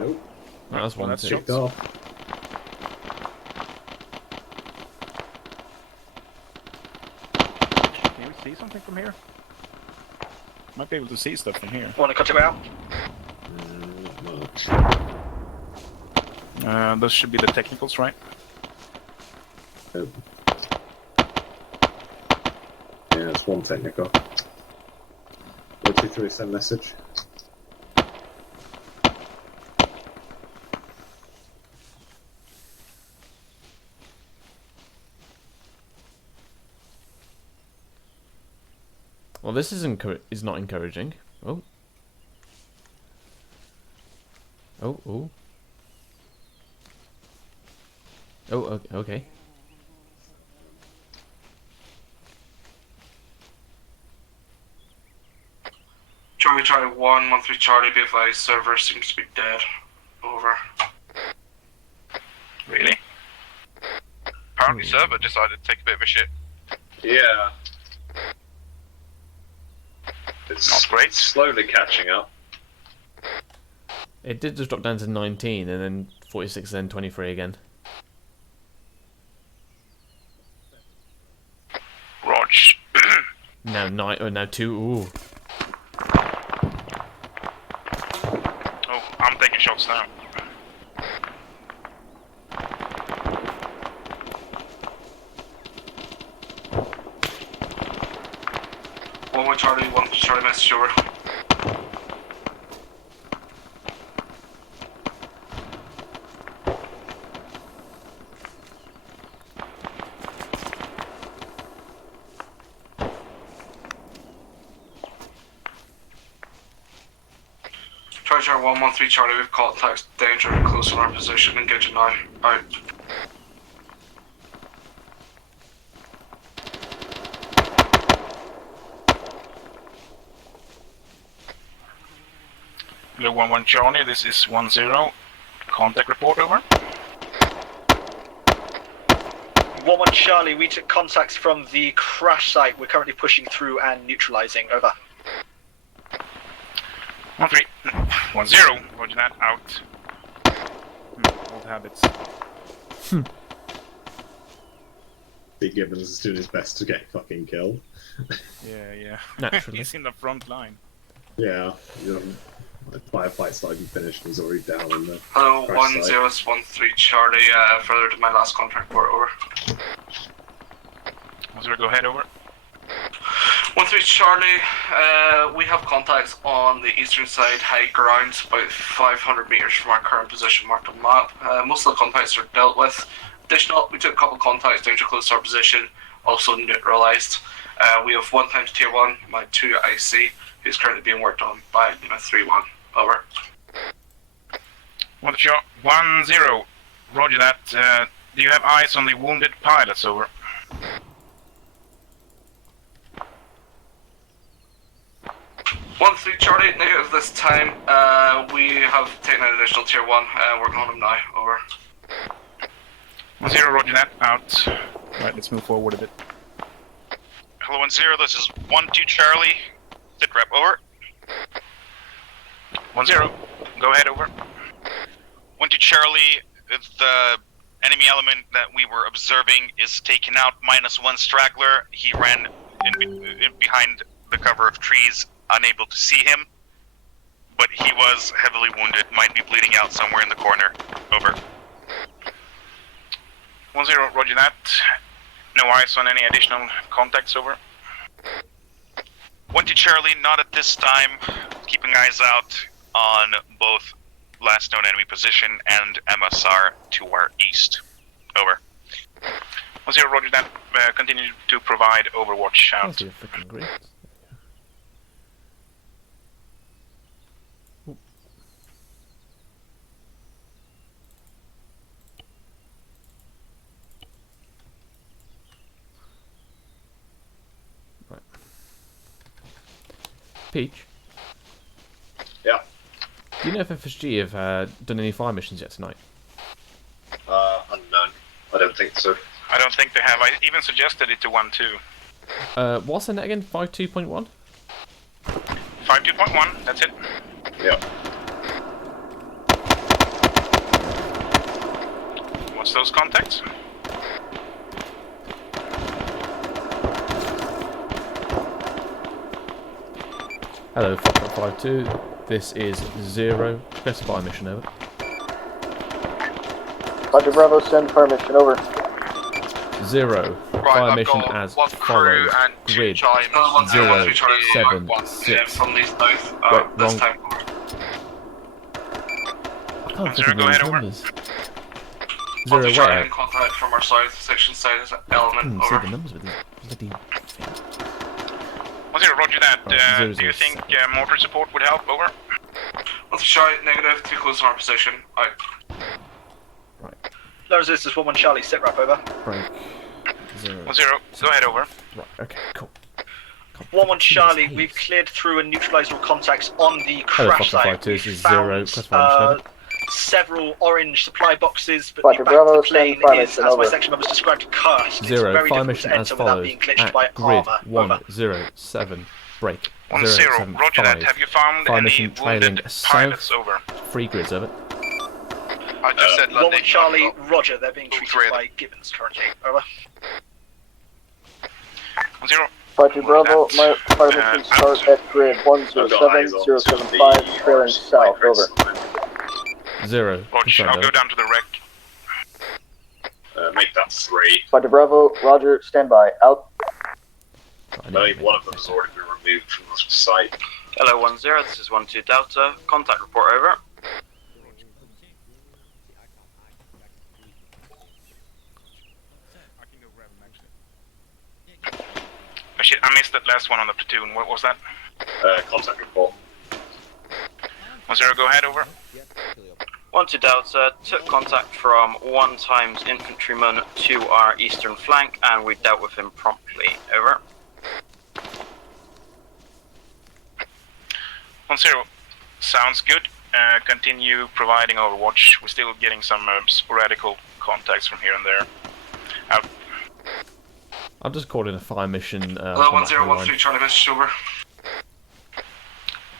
Nope. Oh, that's one. That's Two. checked off. Can we see something from here? Might be able to see stuff from here. Want to cut it out? Not much. Those should be the technicals, right? Nope. Yeah, it's one technical. 1-2-3, send message. Well, this is not encouraging. Oh. Oh, oh. Oh, okay. Charlie 1-3 Charlie, be advised, server seems to be dead. Over. Really? Apparently server decided to take a bit of a shit. Yeah. It's not great. Slowly catching up. It did just drop down to 19 and then 46, then 23 again. Rog. Now 2. Ooh. Oh, I'm taking shots now. Charlie, 1 Charlie, message over. Charlie 113 Charlie, we've contacts danger close on our position. Engaging now. Out. Blue 1-1 Charlie, this is 1-0. Contact report, over. 1-1 Charlie, we took contacts from the crash site. We're currently pushing through and neutralizing. Over. 1-3. 1-0. Roger that. Out. Old habits. Big Gibbons is doing his best to get fucking killed. Yeah. Naturally. He's in the front line. Yeah, the firefight's not even finished and he's already down in the Hello, crash site. 1013 Charlie, further to my last contact report, over. 10, go ahead, over. 13 Charlie, we have contacts on the eastern side, high ground, about 500 meters from our current position marked on the map. Most of the contacts are dealt with. Additional, we took a couple of contacts down to close to our position, also neutralized. We have 1 times tier 1, my 2 IC, who's currently being worked on by 3-1, over. 10, roger that. Do you have eyes on the wounded pilots, over? One three Charlie, negative this time. We have taken an additional tier 1, working on them now, over. 10, roger that, out. Right, let's move forward a bit. Hello, 10, this is 12 Charlie. Sit rep, over. 10, go ahead, over. 12 Charlie, the enemy element that we were observing is taken out, -1 straggler. He ran in behind the cover of trees, unable to see him, but he was heavily wounded, might be bleeding out somewhere in the corner, over. 10, roger that. No eyes on any additional contacts, over. 12 Charlie, not at this time. Keeping eyes out on both last known enemy position and MSR to our east. Over. 10, roger that. Continue to provide overwatch, out. That's freaking great. Peach? Yeah. Do you know if FSG have done any fire missions yet tonight? Unknown. I don't think so. I don't think they have. I even suggested it to 12. What's the net again? 52.1? 52.1, that's it. Yeah. What's those contacts? Hello, 5.52. This is 0. Request fire mission, over. Roger, Bravo, send fire mission, over. 0. Fire mission as follows. Grid 0, 7, 6. From the south, Wait, this wrong. time. I can't think of go those ahead, over. numbers. 0, 0, Charlie where? in contact from our south section side is element, See over. the numbers with these bloody... 10, roger that. Right, Do you think mortar support would help, over? 1 Charlie, negative, too close to our position, out. No resistance, 1 Charlie, sit rep, over. Break. 0. 10, go ahead, over. Right, okay, cool. 1 Charlie, we've cleared through and neutralised all contacts on the Hello, crash site. 5.52, this We is 0. found Request fire mission, over. several orange supply boxes, but Roger, the back of Bravo, the plane send fire is, mission, as my over. section members described, cursed. It's 0. very Fire difficult mission to as enter without follows. being glitched At by grid Arma. 1, Over. 0, 7. Break. 10, 0, 7, roger 5. that. Have you found Fire any mission trailing wounded pilots, south. over? 3 grids, over. I just said 1 London. Charlie, roger, they're being All treated three of by Gibbons currently. Over. 10, Roger, Bravo, my fire Uh, mission start at grid 107075, trailing south, over. 0. Roger, Confirmed, I'll go over. down to the wreck. Make that 3. Roger, Bravo, Roger, stand by, out. I believe one of them has already been removed from the site. Hello, 10, this is 12 Delta. Contact report, over. Oh shit, I missed that last one on the platoon. What was that? Contact report. 10, go ahead, over. 12 Delta took contact from 1 times infantryman to our eastern flank, and we dealt with him promptly, over. 10, sounds good. Continue providing overwatch. We're still getting some sporadic contacts from here and there. Out. I'm just calling a fire mission. Hello, on that 1013 Charlie, message over.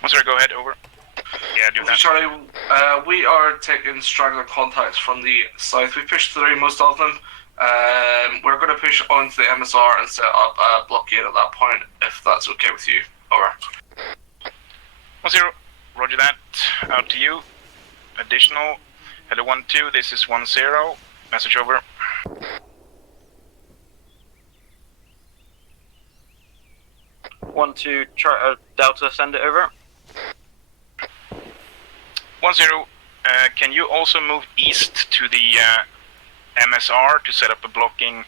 10, go ahead, over. Yeah, do that. Charlie, we are taking straggler contacts from the south. We pushed through most of them. We're going to push onto the MSR and set up a blockade at that point, if that's okay with you. Over. 10, roger that. Out to you. Additional. Hello 1-2, this is 10. Message over. 1-2, Delta, send it over. 10, can you also move east to the MSR to set up a blocking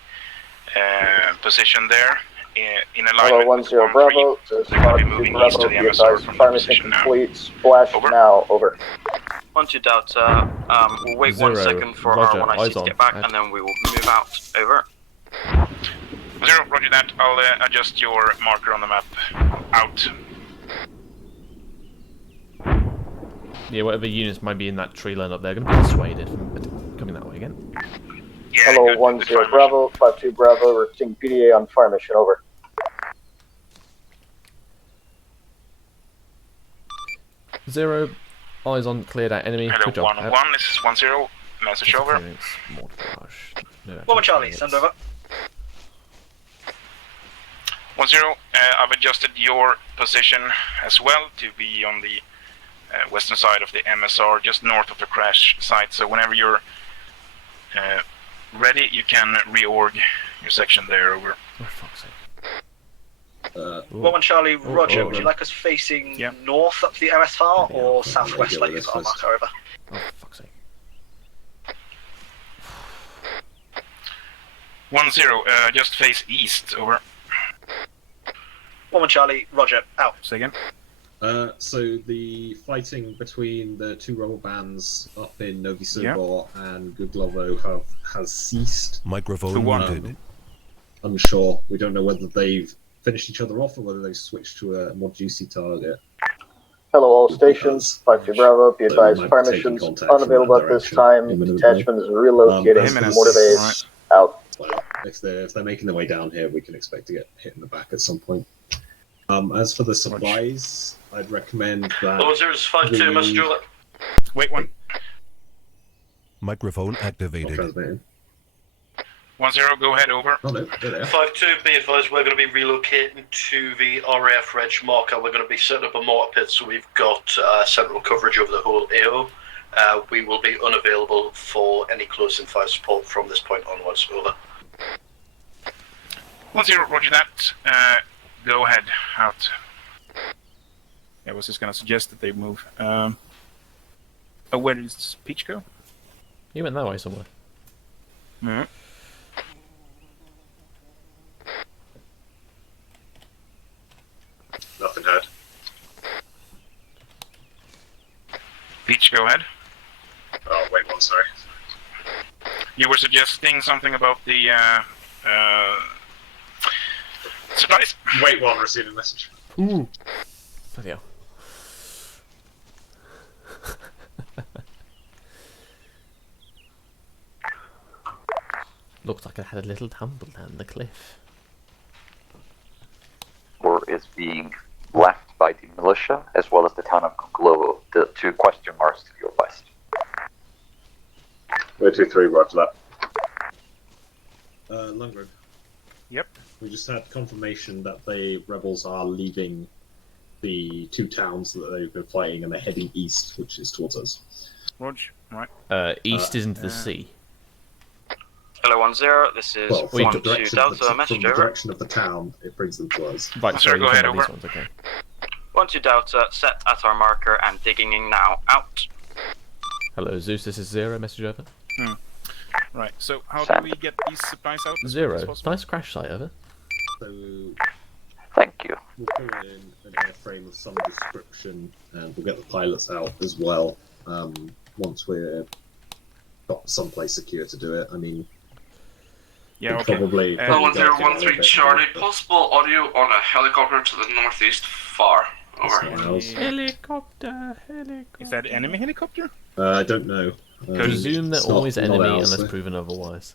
position there in alignment? Hello, 10 Bravo. This is 5-2 Bravo. Be advised, fire mission complete. Splash now. Over. 1-2 Delta, we'll wait 1 second for Roger, our 1 eyes IC to on. get back, and then we will move out. Over. 0, roger that. I'll adjust your marker on the map. Out. Yeah, whatever units might be in that tree line up there are going to be dissuaded from coming that way again. Yeah, Hello, 10 Bravo. 5-2 Bravo. We're seeing PDA on fire mission. Over. 0, eyes on, cleared out enemy. Hello Good job. 1-1, this is 10. Message over. Woman Charlie, send over. 10, I've adjusted your position as well to be on the western side of the MSR, just north of the crash site. So whenever you're ready, you can reorg your section there. Over. Oh, fuck's sake. Woman Charlie, Roger, would you like us facing north up to the MSR or southwest like you put our marker over? Oh, for fuck's sake. 10, just face east. Over. Woman Charlie, Roger, out. Say again. So the fighting between the two rebel bands up in Novi Sobor and Guglovo has ceased. Microphone muted. Unsure. We don't know whether they've finished each other off or whether they've switched to a more juicy target. Hello, all stations. 5-2 Bravo. Be advised, fire missions unavailable at this time. Detachment is relocating. Mortar base out. Well, if they're making their way down here, we can expect to get hit in the back at some point. As for the supplies, I'd recommend that. 5-2, message over. Wait 1. Microphone activated. 10, go ahead. Over. Oh no, there they are. 5-2, be advised, we're going to be relocating to the RAF Reg marker. We're going to be setting up a mortar pit, so we've got central coverage over the whole AO. We will be unavailable for any close-in fire support from this point onwards. Over. 10, roger that. Go ahead. Out. I was just going to suggest that they move. Where did Peach go? He went that way somewhere. Mm-hmm. Nothing heard. Peach, go ahead. Oh, wait 1, sorry. You were suggesting something about the supplies? Wait 1, receiving message. Ooh. Bloody hell. Looks like I had a little tumble down the cliff. Or is being left by the militia, as well as the town of Guglovo, the 2 question marks to your west. 2-3, roger that. Lundgren. Yep. We just had confirmation that the rebels are leaving the 2 towns that they've been fighting and they're heading east, which is towards us. Roger, right. East is into the sea. Hello 10, this is 1-2 Delta, message from the over. direction of the town, it brings them to us. Right, Sorry, go ahead, over. Okay. 1-2 Delta, set at our marker and digging in now. Out. Hello Zeus, this is 0, message over. Right, so how do we get these supplies out? 0, nice crash site over. So, thank you. We'll pull in an airframe of some description and we'll get the pilots out as well once we're got someplace secure to do it. I mean, yeah, okay. Probably. 1013 Charlie, possible audio on a helicopter to the northeast far. Over. Helicopter. Is that enemy helicopter? I don't know. Presume they're always not enemy ours, unless so. proven otherwise.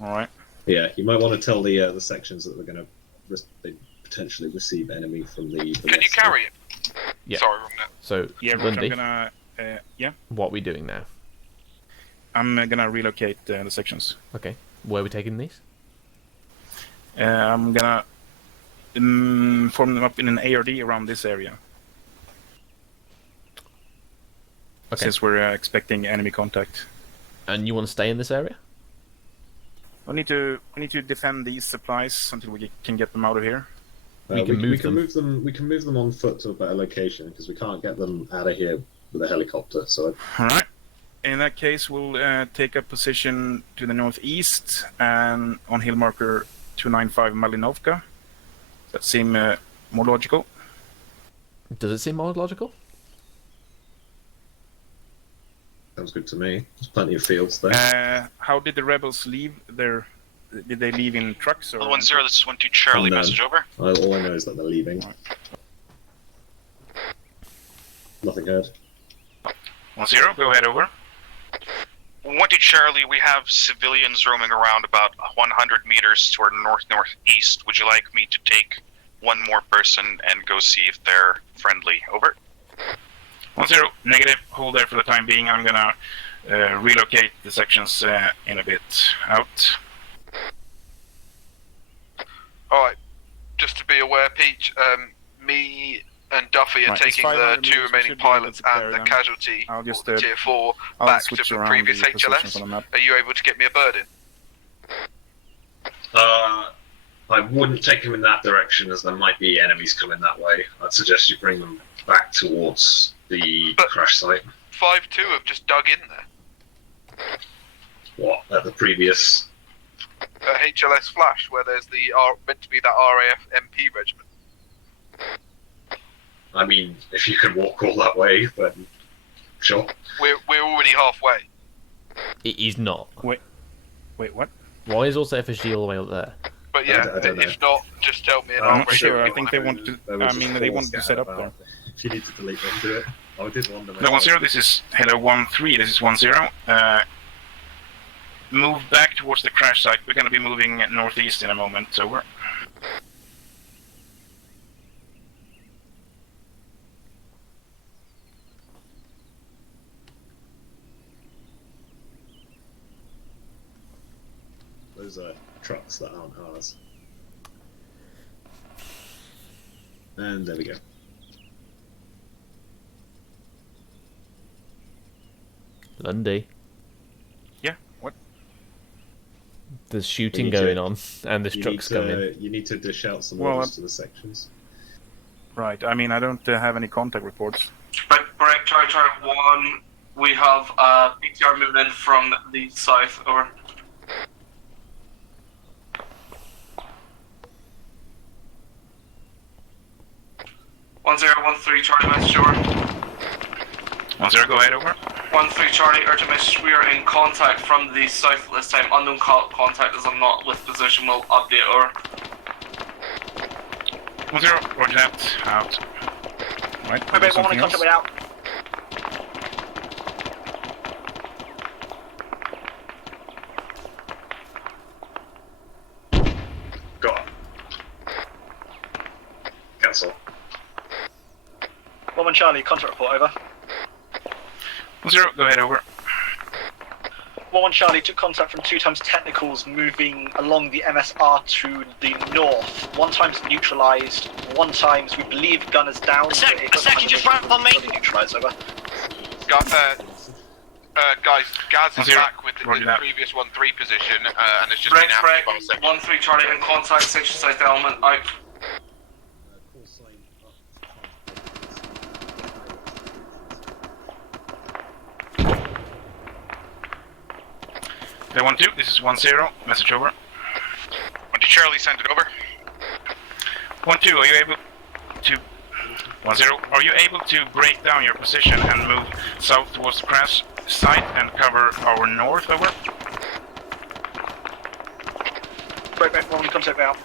Alright. Yeah, you might want to tell the sections that they're going to potentially receive enemy from the. Can you carry it? Yeah. Sorry, Romnet. So, Yeah, Lundy, I'm gonna. Yeah. what are we doing now? I'm gonna relocate the sections. Okay. Where are we taking these? I'm gonna form them up in an ARD around this area. Okay. since we're expecting enemy contact. And you want to stay in this area? We need to defend these supplies until we can get them out of here. We can move them. We can move them on foot to a better location because we can't get them out of here with a helicopter. So. All right. In that case, we'll take a position to the northeast and on hill marker 295 Malinovka. Does that seem more logical? Does it seem more logical? Sounds good to me. There's plenty of fields there. How did the rebels leave? Did they leave in trucks or? 1-0, this is 1-2 Charlie. Message over. All I know is that they're leaving. Nothing heard. 1-0, go ahead over. 1-2 Charlie, we have civilians roaming around about 100 meters to our north-northeast. Would you like me to take one more person and go see if they're friendly? Over. 1-0, negative. Hold there for the time being. I'm gonna relocate the sections in a bit. Out. Alright, just to be aware, Peach, me and Duffy are taking the 2 remaining pilots and the casualty, I'll just, the Tier 4, back to the previous the HLS. Are you able to get me a bird in? I wouldn't take them in that direction as there might be enemies coming that way. I'd suggest you bring them back towards the crash site. 5-2 have just dug in there. What, at the previous... HLS Flash, where there's meant to be that RAF MP regiment. I mean, if you could walk all that way, then sure. We're already halfway. He's not. Wait, what? Why is also FSG all the way up there? But yeah, I don't know. if not, just tell me and I'm I'll not bring sure. it. I think they want to. I mean, they want to set up there. If you need to delete them, do it. I did wonder. No, 1-0, this is hello 1-3, this is 1-0. Move back towards the crash site. We're going to be moving northeast in a moment. Over. Those are trucks that aren't ours. And there we go. Lundy. Yeah, what? There's shooting going on, and there's trucks coming. You need to dish out some orders to the sections. Right, I mean, I don't have any contact reports. Break, Charlie 1. We have PTR moving in from the south. Over. 1-0-1-3 Charlie, message over. 1-0, go ahead, over. 1-3 Charlie, urgent message. We are in contact from the south this time. Unknown contact as I'm not with position. Will update over. 1-0, roger that. Out. Right. Wait, one in contact with out. Got it. Cancel. 1-1 Charlie, contact report over. 1-0, go ahead, over. 1-1 Charlie took contact from 2 times technicals moving along the MSR to the north. 1 time's neutralised, 1 times we believe gunners down. A second, just ran up on me. Neutralised, over. Guys, Gaz is 1-0, back with the previous 1-3 position, and it's just Break, been out by a second. 1-3 Charlie in contact, section south element out. They 1-2, this is 1-0, message over. 1-2 Charlie, send it over. 1-2, are you able to... 1-0, are you able to break down your position and move south towards the crash site and cover our north, over? Break, 1 contact out.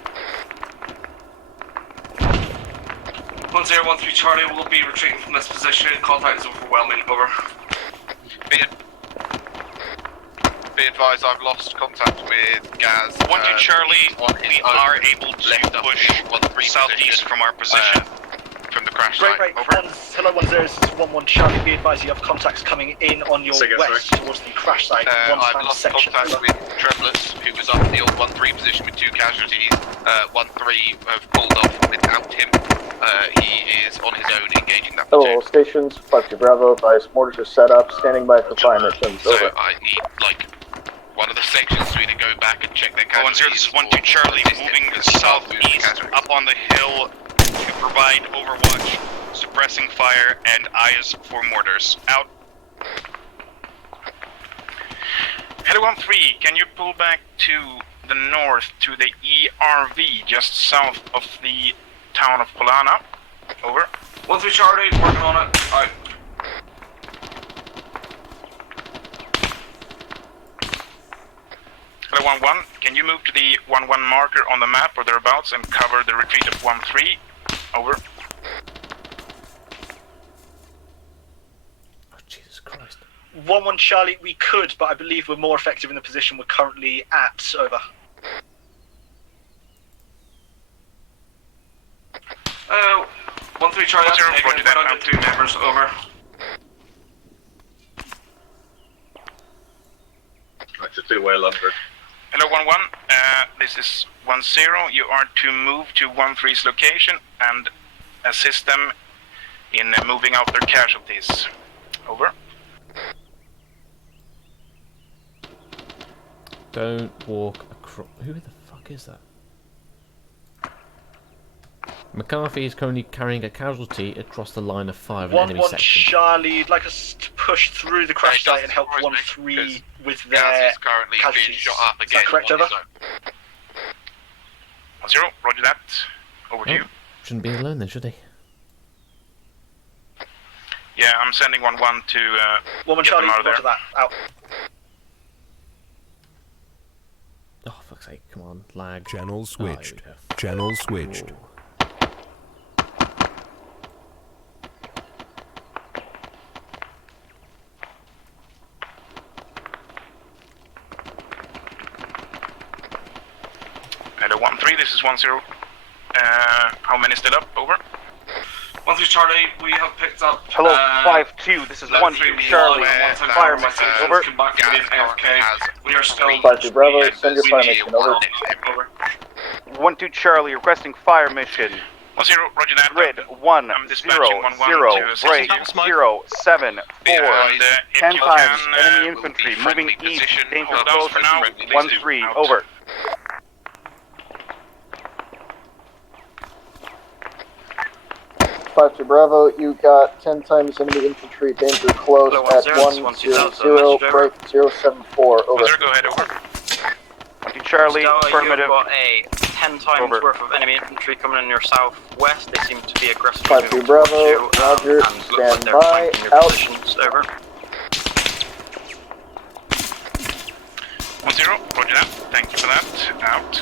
1-0-1-3 Charlie will be retreating from this position. Contact is overwhelming, over. Be advised, I've lost contact with Gaz. 1-2 Charlie, we are able to push southeast from our position. From the crash site. Break, hello 1-0, this is 1-1 Charlie. Be advised you have contacts coming in on your west towards the crash site. I've lost contact with Trebless, who was up in the old 1-3 position with 2 casualties. 1-3 have pulled off without him. He is on his own engaging that Hello, platoon. all stations. 5-2 Bravo, advise mortars are set up, standing by for fire missions. So Over. I need, like, one of the sections to either go back and check their 1-0, this is 1-2 Charlie, moving southeast up on the hill to provide overwatch, suppressing fire, and eyes for mortars. Out. Heli 1-3, can you pull back to the north to the ERV just south of the town of Polana? Over. 1-3 Charlie, working on it. Out. Heli 1-1, can you move to the 1-1 marker on the map or thereabouts and cover the retreat of 1-3? Over. 1-1 Charlie, we could, but I believe we're more effective in the position we're currently at. Over. 1-3 Charlie, that's taken. We're down to 2 members. Over. That should be well under. Hello 1-1, this is 1-0. You are to move to 1-3's location and assist them in moving out their casualties. Over. Don't walk across. Who the fuck is that? McCarthy is currently carrying a casualty across the line of fire of an enemy 1-1 section. Charlie, you'd like us to push through the crash site and help 1-3 with their is currently casualties. being shot up Is again. that correct, over? 1-0, roger that. Over to you. Shouldn't be alone then, should he? Yeah, I'm sending 1-1 to 1-1 get Charlie, them out of there. roger that. Out. Oh, fuck's sake, come on, lag. Channel switched. Oh, here we go. Channel switched. Hello 1-3, this is 1-0. How many still up? Over. 1-3 Charlie, we have picked up. Hello, 5-2. This is 1-2 Charlie. Fire mission. Over. Come back to the AFK. We are still. 5-2 Bravo, send your fire mission. Over. 1-2 Charlie, requesting fire mission. 1-0, roger that. Grid 1 0 0 break 0 7 4. 10 times enemy infantry moving east. Danger close. 1-3. Over. 5-2 Bravo, you got 10 times enemy infantry, danger close at 1-0, break 074, over. 1-0, go ahead, over. 1-2 Charlie, affirmative. You've got a 10 times Over. worth of enemy infantry coming in your southwest. They seem to be aggressive. 5-2 Bravo, roger, stand by, out. Over. 1-0, roger that. Thank you for that. Out.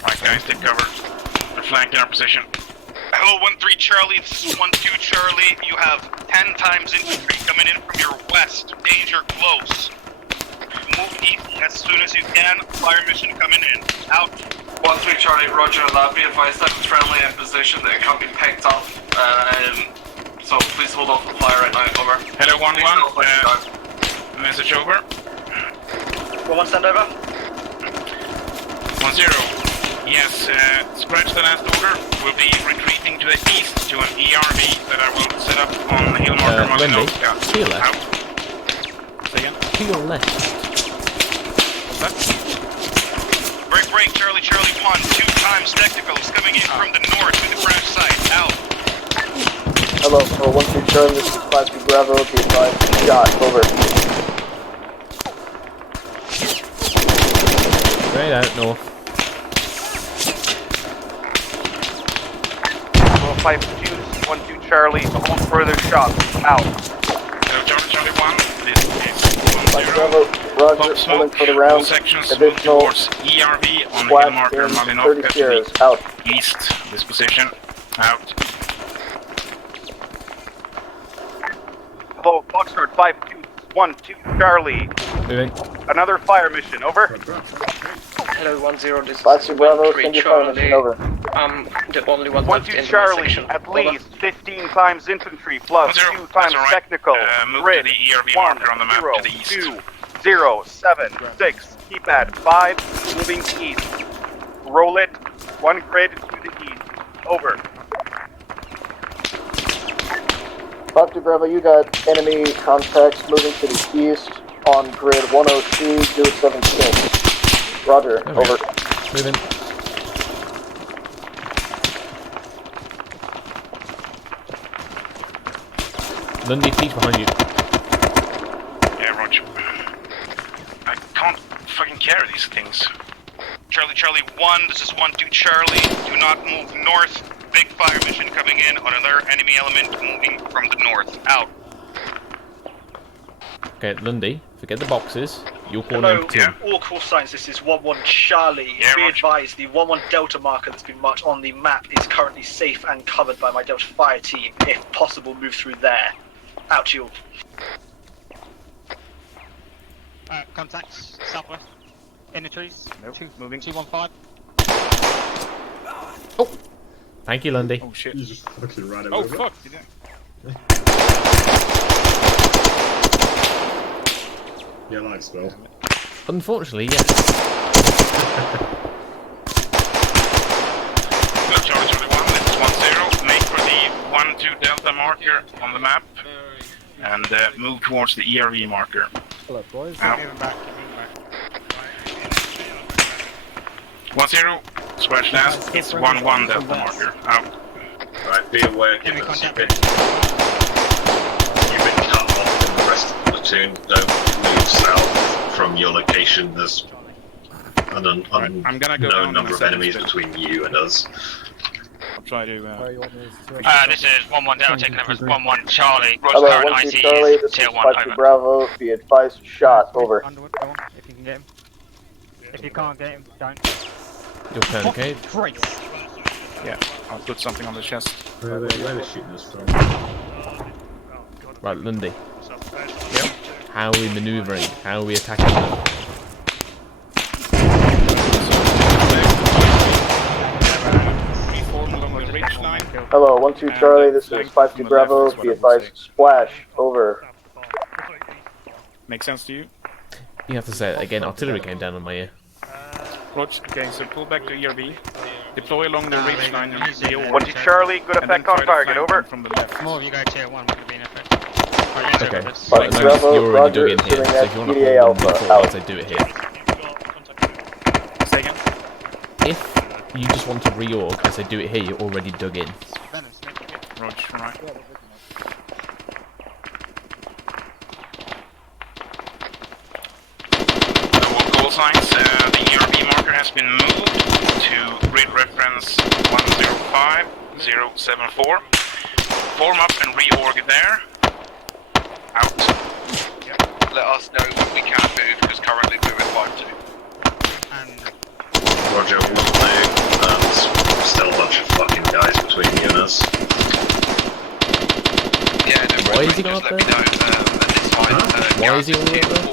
Alright guys, take cover. We're flanking our position. Hello 1-3 Charlie, this is 1-2 Charlie. You have 10 times infantry coming in from your west. Danger close. Move east as soon as you can. Fire mission coming in. Out. 1-3 Charlie, roger that. Be advised that it's friendly in position that it can't be picked up. So please hold off the fire right now. Over. Hello 1-1. Message over. 1-1 send over. 1-0. Yes, scratch the last order. We'll be retreating to the east to an ERV that I will set up on the hill marker Malinovka. To your left. Out. Say again? To your left. What's that? Break, Charlie, Charlie 1. 2 times technicals coming in from the north to the crash site. Out. Hello, 1-2 Charlie, this is 5-2 Bravo, be advised, shot, over. Straight out north. 5-2, 1-2 Charlie, hold further shots. Out. Charlie 1. This is 1-0. Bravo, roger, holding for the round. Sections move Additional towards ERV on the hill marker in 30 Malinovka to years, the out. east. This position. Out. Hello, Foxtrot 5-2, 1-2 Charlie. Moving. Another fire mission. Over. Hello 1-0, this is 5-2 Bravo, 1-3 send your fire mission, Charlie. over. I'm the only one left 1-2 in my Charlie, section. at Over. least 15 times infantry plus 1-0, 2 times that's all right. technical. Move Grid to the ERV 1 marker on the map 0 to the east. 2 0 7 6. Keep at 5. Moving east. Roll it. 1 grid to the east. Over. 5-2 Bravo, you got enemy contacts moving to the east on grid 103-076. Roger, over. Moving. Lundy, peek behind you. Yeah, roger. I can't fucking carry these things. Charlie 1, this is 1-2 Charlie. Do not move north. Big fire mission coming in on another enemy element moving from the north. Out. Okay, Lundy, forget the boxes. You'll call Hello, number 2. all call signs, this is 1-1 Charlie. Be advised, the 1-1 Delta marker that's been marked on the map is currently safe and covered by my Delta fire team. If possible, move through there. Out to you. Contacts, southwest. In the trees. Nope, moving. 215. Oh! Thank you, Lundy. Oh shit. You just fucking ran Oh over. fuck, did I? Yeah, live spell. Unfortunately, yes. Hello, Charlie 1, this is 1-0. Make for the 1-2 Delta marker on the map. And move towards the ERV marker. Hello, boys. Out. 1-0, scratch last, it's 1-1 Delta marker. Out. Right, be aware, given that you've been cut off from the rest of the platoon, don't move south from your location. There's an I'm gonna go unknown down number in a of second, enemies but- between you and us. I'll try to. This is 1-1 Delta, taking over as 1-1 Charlie. Hello, Current 1-2 IC Charlie, is this tier is 1, 5-2 over. Bravo, be advised, shot, over. Underwood, go on, if you can get him. If you can't get him, don't. Your turn, okay? Christ. Yeah, I'll put something on the chest. Where are they shooting us from? Right, Lundy. Yep. How are we manoeuvring? How are we attacking them? Reform along the ridge line. Hello, 1-2 Charlie, this is 5-2 Bravo, be advised, splash, over. Make sense to you? You have to say it again. Artillery came down on my ear. Roger. Okay, so pull back to ERV. Deploy along the ridge line and the 1-2 Charlie, good effect on target, over. From the left. More of you go tier 1, would be an effect. Okay. Five Right, to no, Bravo, you're already Roger, dug in here, assuming so that's if you want to PDA hold them Alpha, before, out. I'd say do it here. Say again? If you just want to reorg, I say do it here, you're already dug in. Roger, right. Call signs, the ERB marker has been moved to grid reference 105074. Form up and reorg there. Out. Let us know when we can move, because currently we're at 5-2. Roger, will do. There's still a bunch of fucking guys between you and us. Yeah, no, Why is he going up there? at this time, Why is he all the way up there?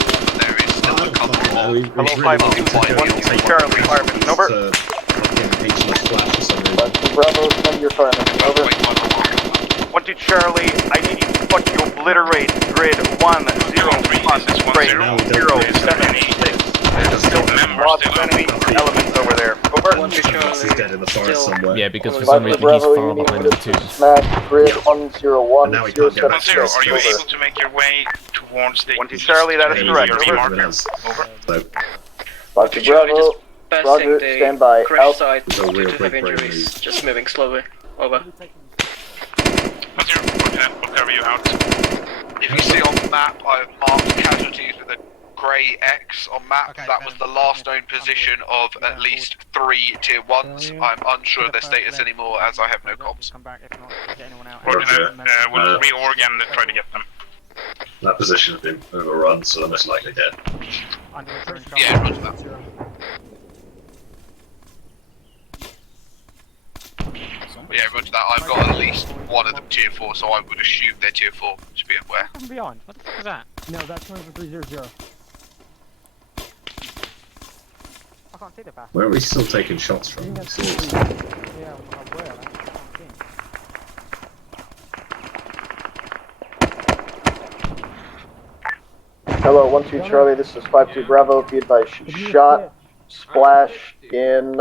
there is still a couple of... Hello, 5-2, 1-2 Charlie, fire mission, over. Fucking HLS flash for some reason. 5-2 Bravo, send your fire mission, over. 1-2 Charlie, I need you to fucking obliterate grid 1-0-0-7-6. There's still lots of enemy elements over there. Over. He's dead in the forest somewhere. Yeah, because for some reason he's far behind the platoon. Smash grid 101-076, Are you able to make your way towards the 1-2 Charlie, that is correct, ERB over. marker? Over. 5-2 Bravo, Roger, stand by, out. Side, due to heavy injuries, just moving slowly. Over. What's your coordinate? We'll cover you out. If you see on the map, I've marked casualties with a grey X on map. That was the last known position of at least 3 tier 1s. I'm unsure of their status anymore, as I have no comms. Coordinate, we'll reorg and try to get them. That position has been overrun, so they're most likely dead. Yeah, roger that. Yeah, roger that. I've got at least one of them tier 4, so I would assume they're tier 4, to be aware. I'm beyond. What the fuck is that? No, that's 300. I can't see the path. Where are we still taking shots from? Seriously. Yeah, I'm aware. I can't see. Hello, 1-2 Charlie, this is 5-2 Bravo, be advised, shot, splash in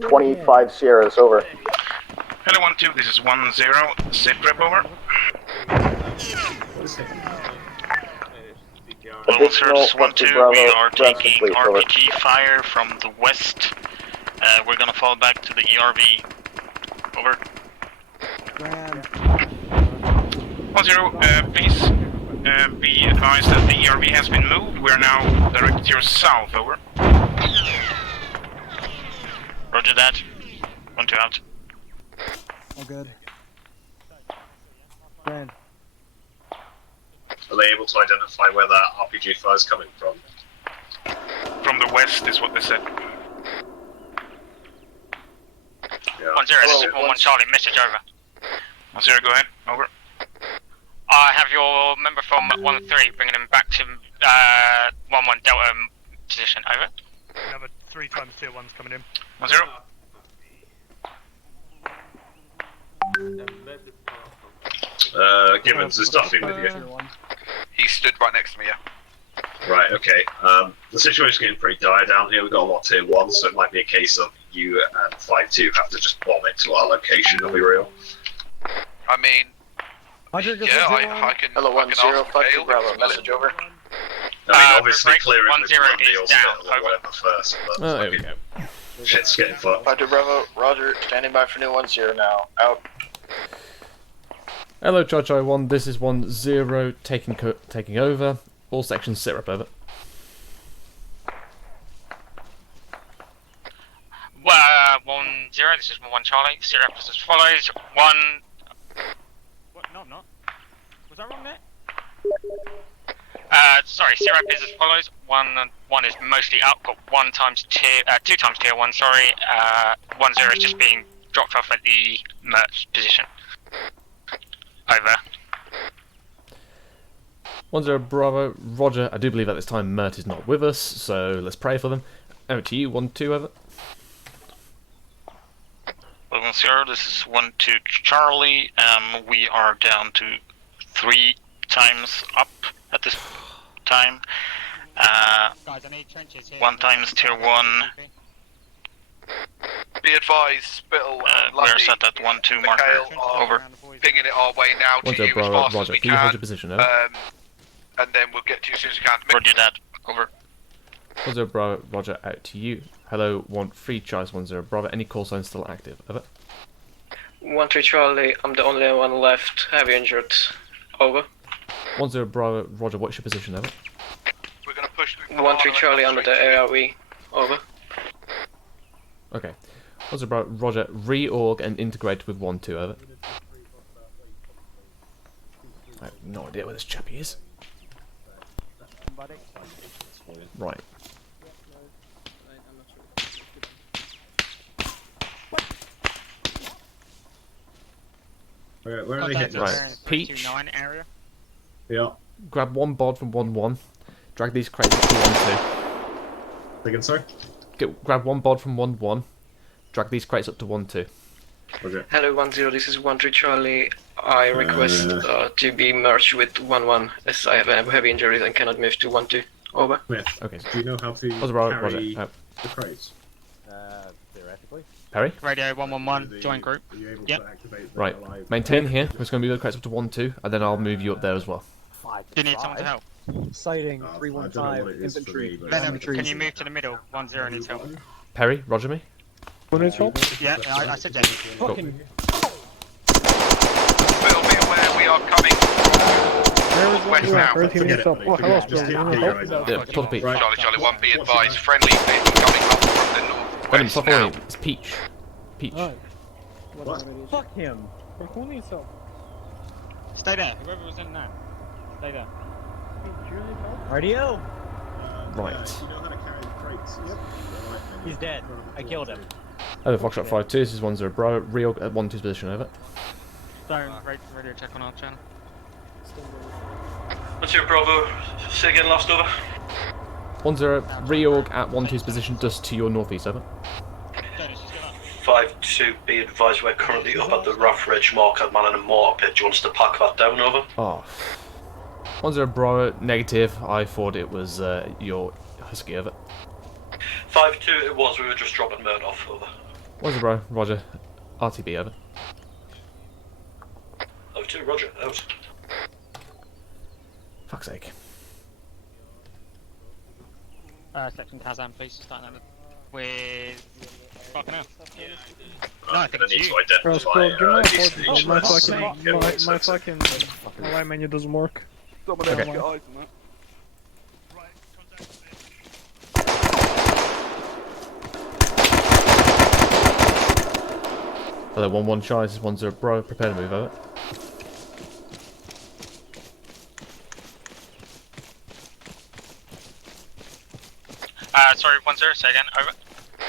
25 Sierras, over. Hello 1-2, this is 1-0, sit rep over. Level 0, this is 1-2. We are taking RPG fire from the west. We're gonna fall back to the ERV. Over. 1-0, please be advised that the ERV has been moved. We are now directed to your south. Over. Roger that. 1-2 out. All good. Grand. Are they able to identify where that RPG fire is coming from? From the west is what they said. Yeah. 1-0, this is 1-1 Charlie, message over. 1-0, go ahead. Over. I have your member from 1-3, bringing him back to 1-1 Delta position, over. Another 3 times tier 1's coming in. 1-0. Gibbons is Duffy with you. He stood right next to me, yeah. Right, okay. The situation's getting pretty dire down here. We've got a lot of tier 1, so it might be a case of you and 5-2 have to just bomb it to our location, it'll be real. I mean, yeah, I can. Hello, 1-0, 5-2 Bravo, message over. I mean, obviously clearing the 1-0 Grundy is or down, Spittle or whatever first, but Oh, there we go. shit's getting fucked. 5-2 Bravo, Roger, standing by for new 1-0 now, out. Hello, Judge I1. This is 1-0 taking over. All sections syrup over. Well, 1-0, this is 1-1 Charlie. Syrup is as follows. 1. What? No, I'm not. Was that wrong there? Sorry, syrup is as follows. 1 is mostly out, got 2 times tier 1, sorry. 1-0 is just being dropped off at the merch position. Over. 1-0 Bravo. Roger. I do believe at this time Mert is not with us, so let's pray for them. Over to you. 1-2 over. 1-0, this is 1-2 Charlie. We are down to 3 times up at this time. Guys, I need trenches here. 1 times tier 1. Be advised, Spittle and We're Lundy, set at 1-2 marker. Mikhail are Over. pinging it our way now to 1-0 you as Bravo. fast as Roger. we Can you hold your can. position? Over. And then we'll get to you as soon as we can. Roger that. Over. 1-0 Bravo. Roger. Out to you. Hello. 1-3 Charlie. 1-0 Bravo. Any call signs still active? Over. 1-3 Charlie. I'm the only one left. Heavy injured. Over. 1-0 Bravo. Roger. What's your position? Over. We're going to push through. 1-3 Charlie under the ARV. Over. Okay. 1-0 Bravo. Roger. Reorg and integrate with 1-2. Over. I have no idea where this chappie is. Right. Where are they hitting us? Right. Peach. 9 area. Yeah. Grab 1 bod from 1-1. Drag these crates up to 1-2. Again, sorry? Grab 1 bod from 1-1. Drag these crates up to 1-2. Okay. Hello 1-0, this is 1-3 Charlie. I request to be merged with 1-1 as I have a heavy injury and cannot move to 1-2. Over. Smith, okay. Do you know how to carry the crates? Theoretically. Perry? Radio 111, join group. Yep. Right. Maintain here. We're just going to move the crates up to 1-2, and then I'll move you up there as well. Do you need someone to help? Sighting 315 infantry. Venom, can you move to the middle? 1-0 needs help. Perry, roger me. Yeah, I said that. Fucking. Spittle, be aware we are coming. West now. Charlie 1, be advised. Friendly vehicle coming up from the northwest now. It's Peach. Peach. What? Fuck him. Stay there. Whoever was in there. Stay there. RDO. Right. You know how to carry the crates? Yep. He's dead. I killed him. Over Foxtrot 5-2. This is 1-0 Bravo. Reorg at 1-2's position. Over. Don't radio check on our channel. What's your Bravo? Say again, last over. 1-0 reorg at 1-2's position, just to your northeast. Over. 5-2, be advised we're currently up at the Rough Ridge marker, man in a mortar pit. Do you want us to pack that down, over? Oh. 1-0 Bravo, negative. I thought it was your Husky. Over. 5-2, it was. We were just dropping Mert off, over. 1-0 Bravo, Roger. RTB. Over. 5-2, Roger, out. Fuck's sake. Section Kazan, please. Starting that with. Fucking hell. No, I think it's you. Bro, give my fucking line menu doesn't work. Okay. Get eyes on that. Hello, 1-1 Charlie, this is 1-0 Bro, prepare to move over. Sorry, 1-0, say again, over.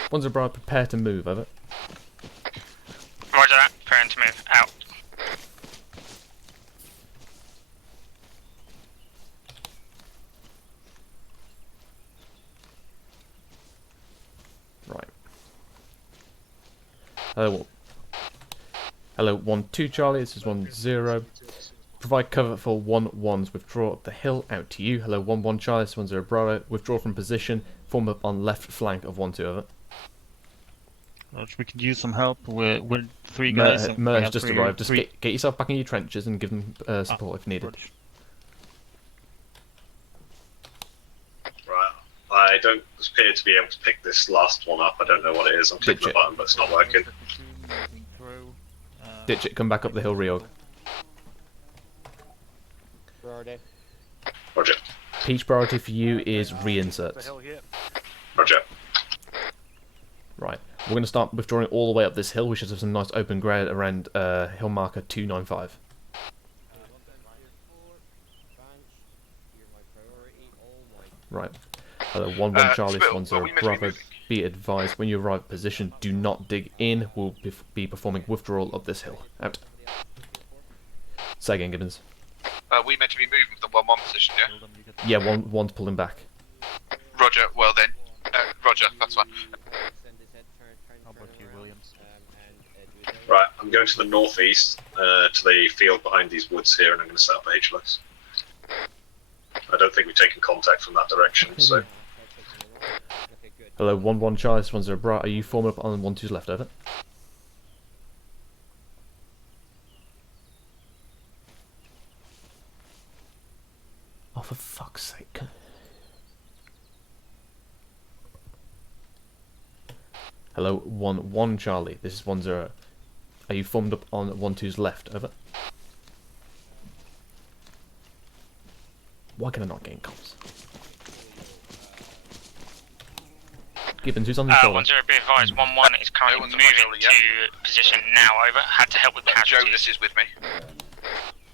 1-0 Bro, prepare to move over. Roger that, preparing to move, out. Right. Hello, 1-2 Charlie, this is 1-0. Provide cover for 1-1's withdraw up the hill, out to you. Hello, 1-1 Charlie, this is 1-0 Bravo. Withdraw from position, form up on left flank of 1-2 over. We could use some help. We're 3 guys. Mer's just arrived. Just get yourself back in your trenches and give them support if needed. Right. I don't appear to be able to pick this last one up. I don't know what it is. I'm clicking the button, but it's not working. Ditch it, come back up the hill, reorg. Roger. Peach priority for you is reinserts. Roger. Right. We're going to start withdrawing all the way up this hill. We should have some nice open ground around hill marker 295. Right. Hello, 1-1 Charlie, 1-0 Bravo. Be advised, when you arrive at position, do not dig in. We'll be performing withdrawal up this hill. Out. Say again, Gibbons. We meant to be moving from the 1-1 position, yeah? Yeah, one's pulling back. Roger, well then. Roger, that's fine. Right, I'm going to the northeast, to the field behind these woods here, and I'm going to set up HLS. I don't think we've taken contact from that direction, so... Hello, 1-1 Charlie, 1-0 Bra. Are you forming up on 1-2's left, over? Oh, for fuck's sake. Hello, 1-1 Charlie, this is 1-0. Are you formed up on 1-2's left, over? Why can I not get in comms? Gibbons, who's on the shoulder? 1-0, be advised, 1-1 is currently moving to position now, over. Had to help with casualties. Jonas is with me.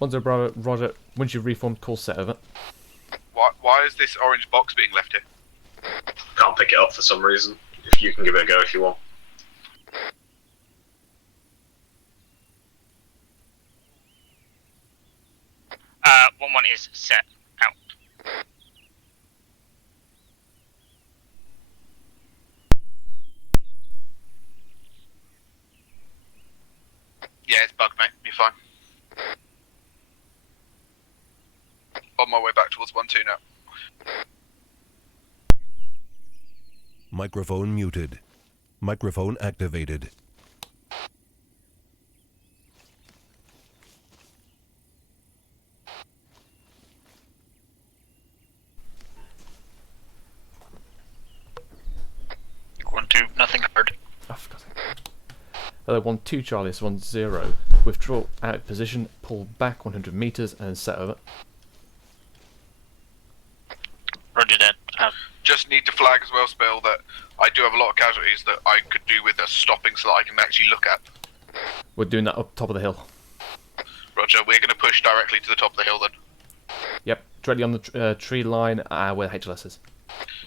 1-0 Bravo, Roger. Once you've reformed, call set, over. Why is this orange box being left here? Can't pick it up for some reason. If you can give it a go if you want. Uh, 1-1 is set, out. Yeah, it's bugged, mate. You're fine. On my way back towards 1-2 now. Microphone muted. Microphone activated. Nothing heard. Oh, for God's sake. Hello, 1-2 Charlie, it's 1-0. Withdraw out of position, pull back 100 meters, and set over. Roger that. Just need to flag as well, Spill, that I do have a lot of casualties that I could do with a stopping so that I can actually look at. We're doing that up top of the hill. Roger, we're going to push directly to the top of the hill then. Yep, directly on the tree line where HLS is.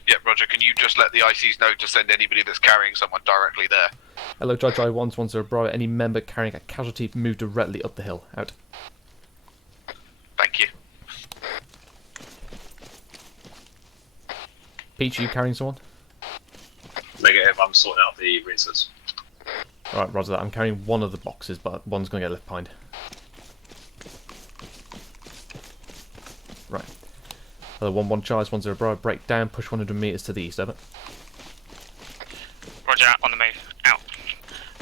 Yep, Roger, can you just let the ICs know to send anybody that's carrying someone directly there? Hello, Jai 1-1-0 Bravo. Any member carrying a casualty move directly up the hill. Out. Thank you. Peach, are you carrying someone? Negative, I'm sorting out the reinserts. Alright, roger that. I'm carrying one of the boxes, but one's going to get left behind. Right. Hello, 1-1 Charlie, 1-0 Bravo. Break down, push 100 meters to the east, over. Roger, on the move. Out.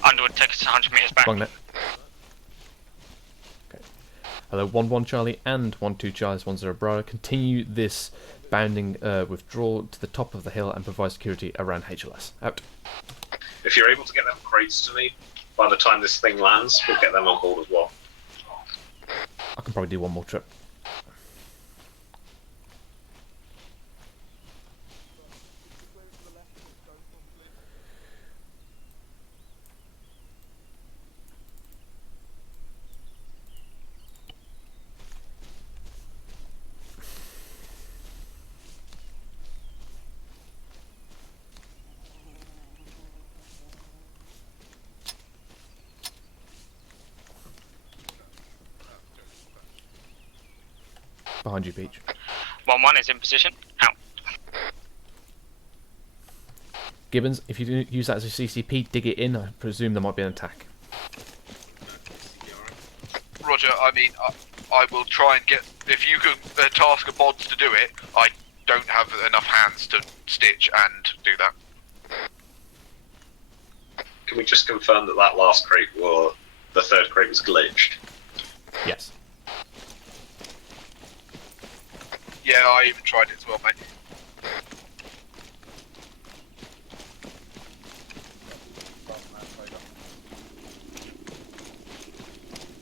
Underwood, take us 100 meters back. Wrong net. Okay. Hello, 1-1 Charlie and 1-2 Charlie 1-0 Bravo. Continue this bounding withdrawal to the top of the hill and provide security around HLS. Out. If you're able to get them crates to me, by the time this thing lands, we'll get them on board as well. I can probably do one more trip. Behind you, Peach. 1-1 is in position. Out. Gibbons, if you do use that as a CCP, dig it in. I presume there might be an attack. Roger, I mean, I will try and get... If you can task a bods to do it, I don't have enough hands to stitch and do that. Can we just confirm that that last crate, or the third crate, was glitched? Yes. Yeah, I even tried it as well, mate.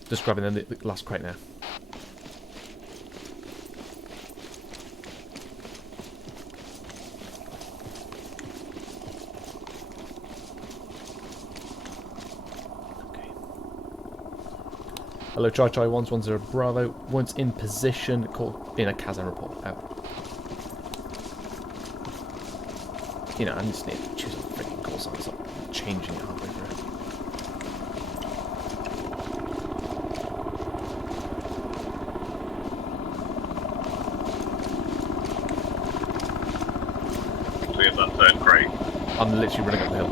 Just grabbing the last crate now. Hello, Charlie 110 Bravo. Once in position, call in a Kazan report. Out. You know, I just need to choose a freaking call sign. Stop changing it halfway through. Do we have that third crate? I'm literally running up the hill.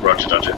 Roger, Dodger.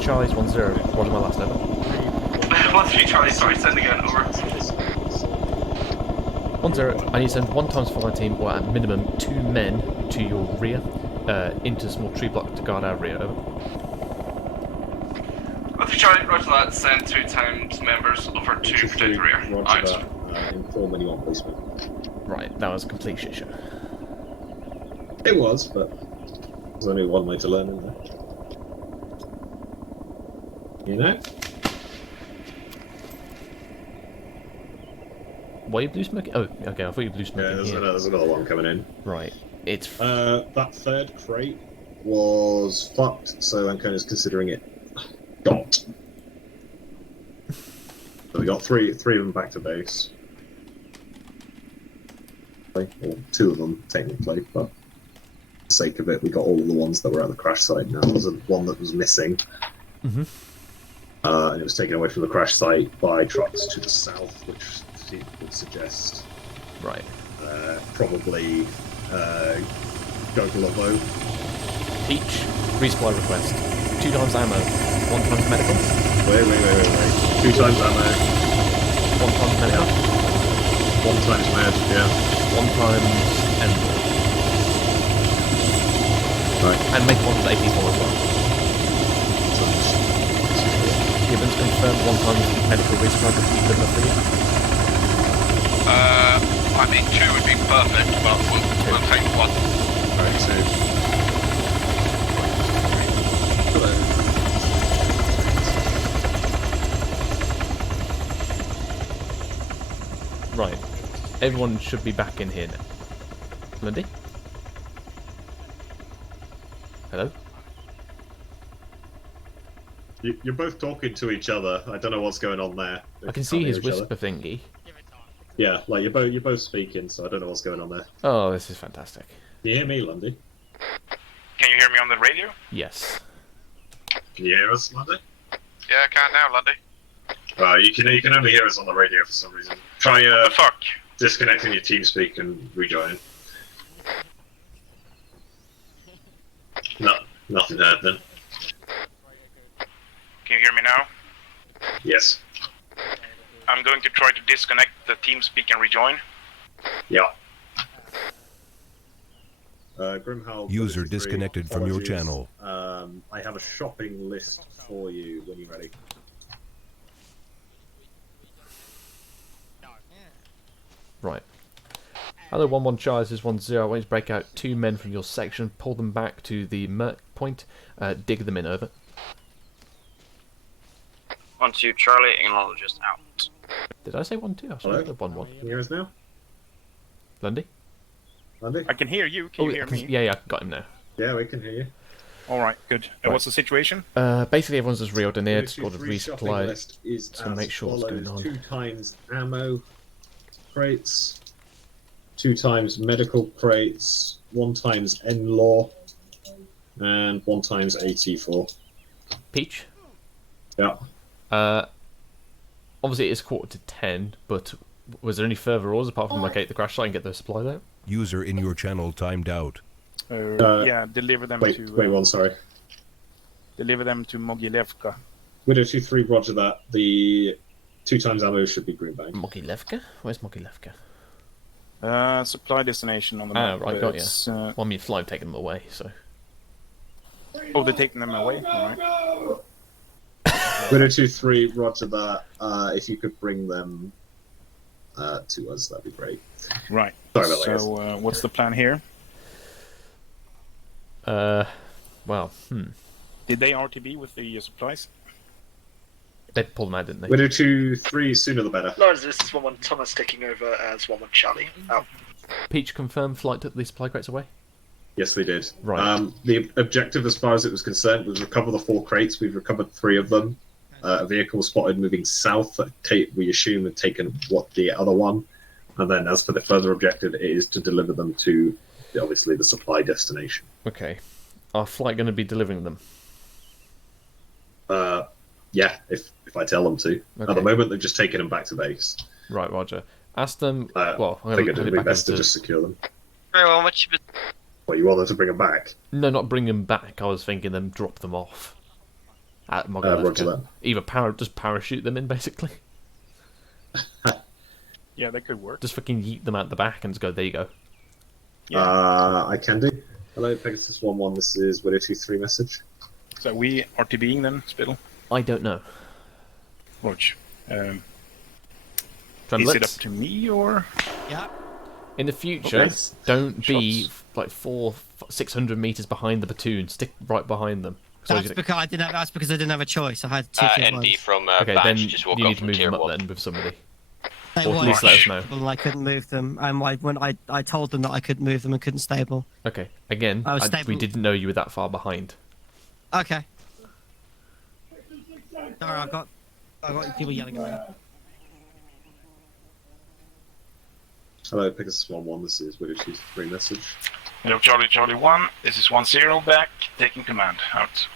Charlie's 1-0. What am I last ever? 1-3 Charlie, sorry, send again, over. 1-0. I need to send 1 times fire team, or at minimum 2 men to your rear, into a small tree block to guard our rear. Over. 1-3 Charlie, roger that. Send 2 times members over to protect the rear. Roger that. Inform anyone, policeman. Right, that was a complete shit show. It was, but there's only one way to learn, isn't there? You know? Why are you blue smoking? Oh, okay, I thought you were blue smoking Yeah, here. there's another one coming in. Right. It's... that third crate was fucked, so Ancona's considering it got. So we got three of them back to base. Or 2 of them, technically, but for the sake of it, we got all of the ones that were at the crash site now. There was one that was missing. Mm-hmm. And it was taken away from the crash site by trucks to the south, which would suggest... Right. Probably... Gogolovo. Peach, resupply request. 2 times ammo, 1 times medical. Wait. 2 times ammo. 1 times medical. Yeah. 1 times med, yeah. 1 times Airborne. Right. And make 1 AP4 as well. Gibbons confirmed 1 times medical resupply would be good enough for you. I think 2 would be perfect, but we'll take 1. Alright, so... Hello. Right. Everyone should be back in here now. Lundy? Hello? You're both talking to each other. I don't know what's going on there. I can see his whisper thingy. Yeah, like you're both speaking, so I don't know what's going on there. Oh, this is fantastic. Can you hear me, Lundy? Can you hear me on the radio? Yes. Can you hear us, Lundy? Yeah, I can now, Lundy. You can only hear us on the radio for some reason. Try disconnecting your TeamSpeak and rejoining. No, nothing heard then. Can you hear me now? Yes. I'm going to try to disconnect the TeamSpeak and rejoin. Yeah. Grimhowl, User disconnected from your apologies. channel. I have a shopping list for you when you're ready. Right. Hello, 1-1 Charles, this is 1-0. I want you to break out 2 men from your section, pull them back to the Merc point, dig them in, over. 1-2 Charlie, acknowledged out. Did I say 1-2? I Hello? said 1-1. Can you hear us now? Lundy? Lundy? I can hear you. Can you hear me? Yeah, I got him now. Yeah, we can hear you. Alright, good. What's the situation? Basically, everyone's just reeled in here, just ordered Shopping resupply. list is To make sure what's going on. 2 times ammo crates, 2 times medical crates, 1 times N-Law, and 1 times AT4. Peach? Yeah. Obviously, it is 9:45, but was there any further orders apart from locate the crash site and get those supplies out? User in your channel timed out. Yeah, deliver them wait, to... Wait one, sorry. Deliver them to Mogilevka. Widow 2-3, roger that. The 2 times ammo should be Greenbank. Mogilevka? Where's Mogilevka? Supply destination on the Ah, map. right, got It's, you. Well, I mean, Fly've taken them away, so... Oh, they're taking them away? Alright. Widow 2-3, roger that. If you could bring them to us, that'd be great. Right. Sorry about that, So, what's the plan here? Did they RTB with the supplies? They pulled them out, didn't they? Widow 2-3, sooner the better. Lawrence, this is 1-1 Thomas taking over as 1-1 Charlie. Out. Peach confirmed flight took the supply crates away? Yes, we did. Right. The objective, as far as it was concerned, was recover the 4 crates. We've recovered 3 of them. A vehicle was spotted moving south that we assume had taken the other one. And then, as for the further objective, it is to deliver them to, obviously, the supply destination. Okay. Our flight going to be delivering them? Yeah, if I tell them to. Okay. At the moment, they've just taken them back to base. Right, Roger. Ask them... well, I think it'd be best to just secure them. Very well, much. Well, you want them to bring them back? No, not bring them back. I was thinking them drop them off. At Roger that. Mogilevka. Either just parachute them in, basically. Yeah, that could work. Just fucking yeet them out the back and just go, there you go. Yeah. I can do. Hello, Pegasus 1-1, this is Widow 2-3 message. So are we RTBing then, Spittle? I don't know. Roger. Is Tremblets? it up to me, or...? Yeah. In the future, Okay. don't be Shots. like 600 meters behind the platoon. Stick right behind them. So That's because I didn't have a choice. I had two tier ND ones. from okay, Batch then just woke you up need to from move tier them up 1. then with somebody. They Or at least let us know. Well, I couldn't move them. I told them that I couldn't move them and couldn't stable. Okay, again, we didn't know you were that far behind. Okay. Sorry, I've got people yelling at me. Hello, Pegasus 1-1, this is Widow's 3 message. Hello, Charlie 1, this is 1-0 back, taking command, out.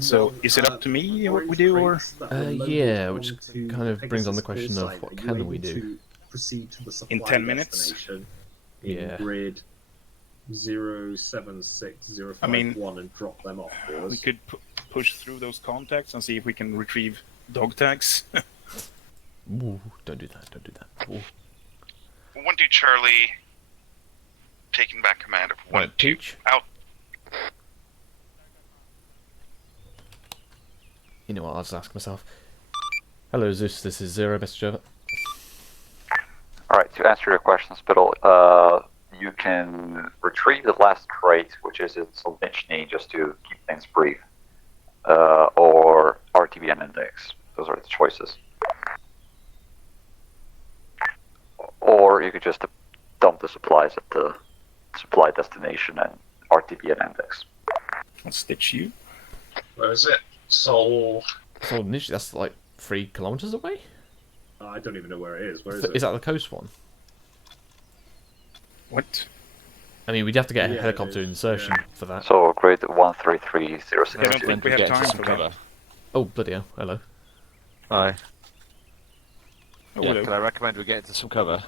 So, is it up to me what we do, or? Yeah, which kind of brings on the question of what can we do? In 10 minutes? Yeah. Grid 076051 I mean, and drop them off for us. We could push through those contacts and see if we can retrieve dog tags. Ooh, don't do that, don't do that. Ooh. 1-2 Charlie, taking back command of 1-2, out. You know what, I'll just ask myself. Hello Zeus, this is Zero, message over. Alright, to answer your question, Spittle, you can retrieve the last crate, which is in Solnichny, just to keep things brief, or RTBN index. Those are the choices. Or you could just dump the supplies at the supply destination and RTBN index. I'll stitch you. Where is it? Solnichny, that's like 3 kilometers away? I don't even know where it is. Where is Is it? that the coast one? What? I mean, we'd have to get a Yeah, helicopter it is, insertion yeah. for that. So, grade 133062. I don't think we have time for that. Oh, bloody hell. Hello. Hi. Oh, Yeah, hello. can I recommend we get into some cover?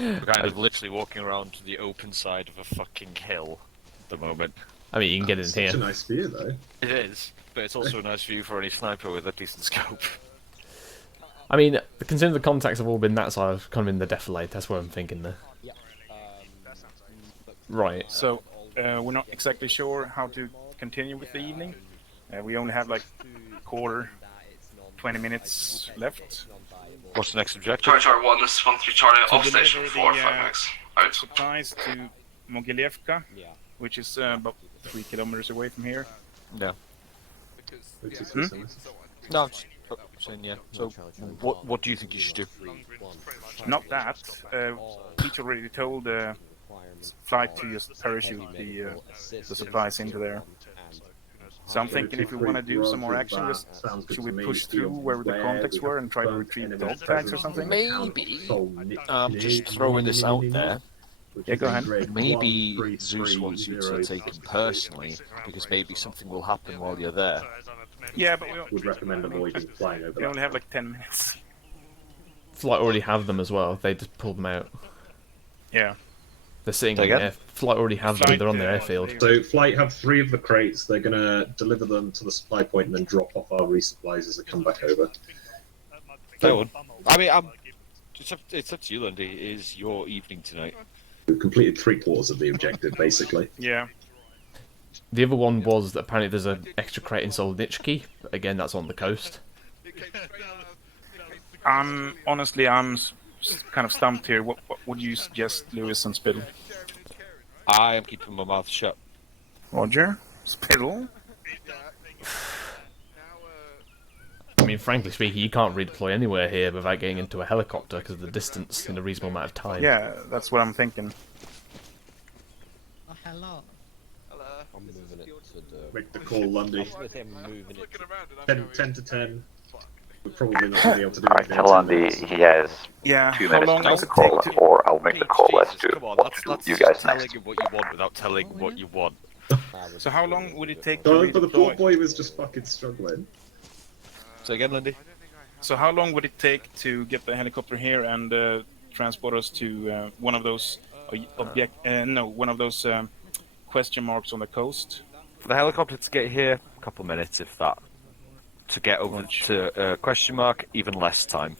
We're kind of literally walking around to the open side of a fucking hill at the moment. I mean, you can get in Such here. a nice view, though. It is, but it's also a nice view for any sniper with a decent scope. I mean, considering the contacts have all been that side, I've kind of been the defilade. That's what I'm thinking there. Right. So, we're not exactly sure how to continue with the evening. We only have like 20 minutes left. What's the next objective? Charlie 1, this is 1-3 Charlie, To off station deliver 4, the, 5x. Out. Supplies to Mogilevka, which is about 3 kilometers away from here. Yeah. Hmm? No, I'm just saying, yeah. So, what do you think you should do? Not that. Peach already told flight to just parachute the supplies into there. So I'm thinking if we want to do some more action, just should we push through where the contacts were and try to retrieve dog tags or something? Maybe. Just throwing this out there. Yeah, go ahead. Maybe Zeus wants you to take him personally, because maybe something will happen while you're there. Yeah, but we would recommend avoiding flying over. We only have like 10 minutes. Flight already have them as well. They just pulled them out. Yeah. They're sitting in there. Flight already have them. They're on their airfield. So Flight have 3 of the crates. They're going to deliver them to the supply point and then drop off our resupplies as they come back over. That would. I mean, it's up to you, Lundy. It is your evening tonight. We've completed 3/4 of the objective, basically. Yeah. The other one was that apparently there's an extra crate in Solnichny. But again, that's on the coast. Honestly, I'm kind of stumped here. What would you suggest, Lewis and Spittle? I am keeping my mouth shut. Roger. Spittle? I mean, frankly speaking, you can't redeploy anywhere here without getting into a helicopter because of the distance in a reasonable amount of time. Yeah, that's what I'm thinking. Oh, hello. I'm moving it to the... Make the call, Lundy. I'm gonna say I'm moving it 10 to 10. We're probably not going to be able to do Alright, anything. tell Lundy he has Yeah, 2 how minutes long to make does the it call, take to- or I'll make the call as to Come on, what that's to do you guys telling next. him what you want without telling what you want. So how long would it take to But the poor redeploy? boy was just fucking struggling. So again, Lundy? So how long would it take to get the helicopter here and transport us to one of those one of those question marks on the coast? For the helicopter to get here, a couple minutes, if that. To get over to question mark, even less time.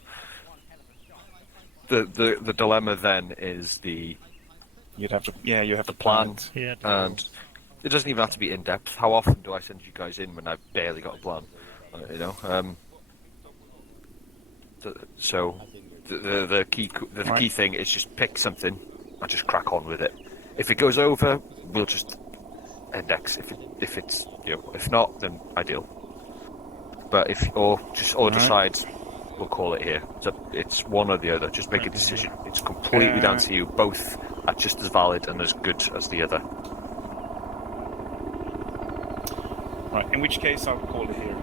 The dilemma then is you have to plan, Yeah, and it doesn't even have to be in depth. How often do I send you guys in when I've barely got a plan? So the key thing is just pick something and just crack on with it. If it goes over, we'll just index. If it's if not, then ideal. But if decide, we'll call it here. So it's one or the other. Just make a decision. It's completely down to you. Both are just as valid and as good as the other. Right. In which case, I'll call it here.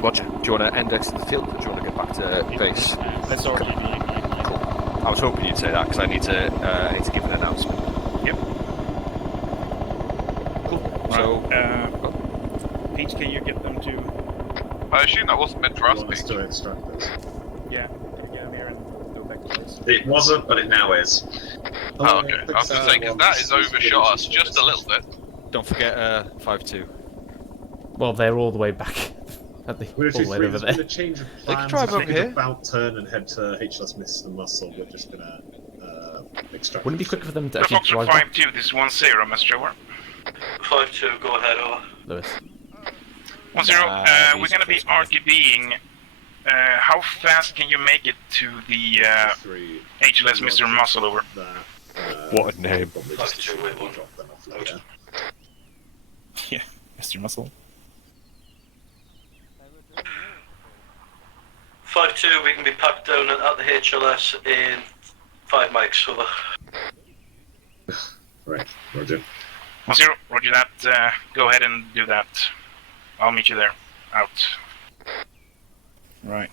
Roger. Do you want to index in the field, or do you want to get back to base? Let's RTB. Cool. I was hoping you'd say that because I need to give an announcement. Yep. Cool. Right. So, Peach, can you get them to? I assume that wasn't meant for us, Peach. To extract this. Yeah. Can you get them here and go back to base? It wasn't, but it now is. Oh, okay. I was going to say, because that has overshot us just a little bit. Don't forget 5-2. Well, they're all the way back. At the all the way over there. We're going to change of plans. can drive over here. About turn and head to HLS Mr. Muscle. We're just going to extract. Wouldn't it be quicker for them to actually Foxtrot drive back? 5-2, this is 1-0, Mr. Over. 5-2, go ahead, over. Lewis. 1-0, we're going to be RTBing. How fast can you make it to the HLS Mr. Muscle, over? What a name. 5-2, wait one. Out. Yeah, Mr. Muscle. 5-2, we can be packed down at the HLS in 5 mics, over. Right, Roger. 1-0, roger that. Go ahead and do that. I'll meet you there. Out. Right.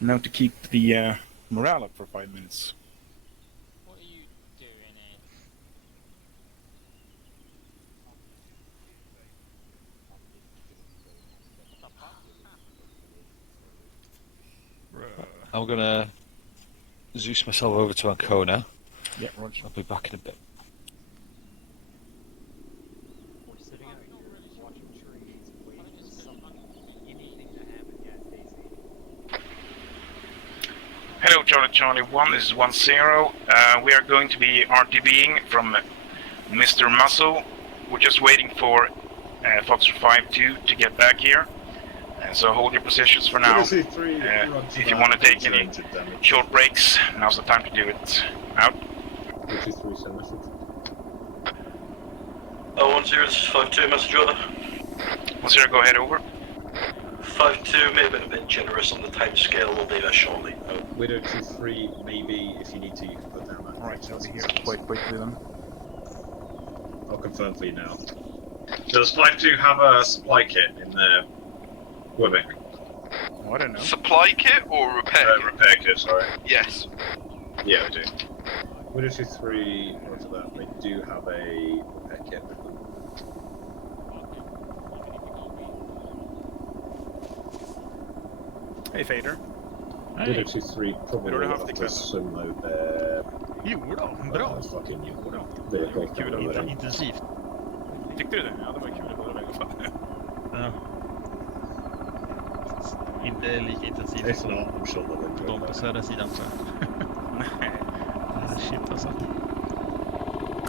Now to keep the morale up for 5 minutes. What are you doing, I'm gonna Zeus myself over to Ancona. Yeah, Roger. I'll be back in a bit. Hello, Charlie 1, this is 1-0. We are going to be RTBing from Mr. Muscle. We're just waiting for Foxtrot 5-2 to get back here. So hold your positions for now. If you want to take any short breaks, now's the time to do it. Out. 1-0, this is 5-2, message over. 1-0, go ahead, over. 5-2, maybe a bit generous on the time scale, we'll be there shortly. Widow 2-3, maybe if you need to, you can put down that. Alright, so I'll be here quite quickly then. I'll confirm for you now. Does 5-2 have a supply kit in their Wimmick? Oh, I don't know. Supply kit or repair kit? Repair kit, sorry. Yes. Yeah, we do. Widow 2-3, roger that. They do have a repair kit with them. Hey, Fader. Widow 2-3 probably will have to swim load their fucking vehicle. Intensivt. Tyckte du det? Ja, det var kul att höra i alla fall. Ja. Inte lika intensivt If not, I'm sure they'll enjoy de på södra sidan så. Shit alltså.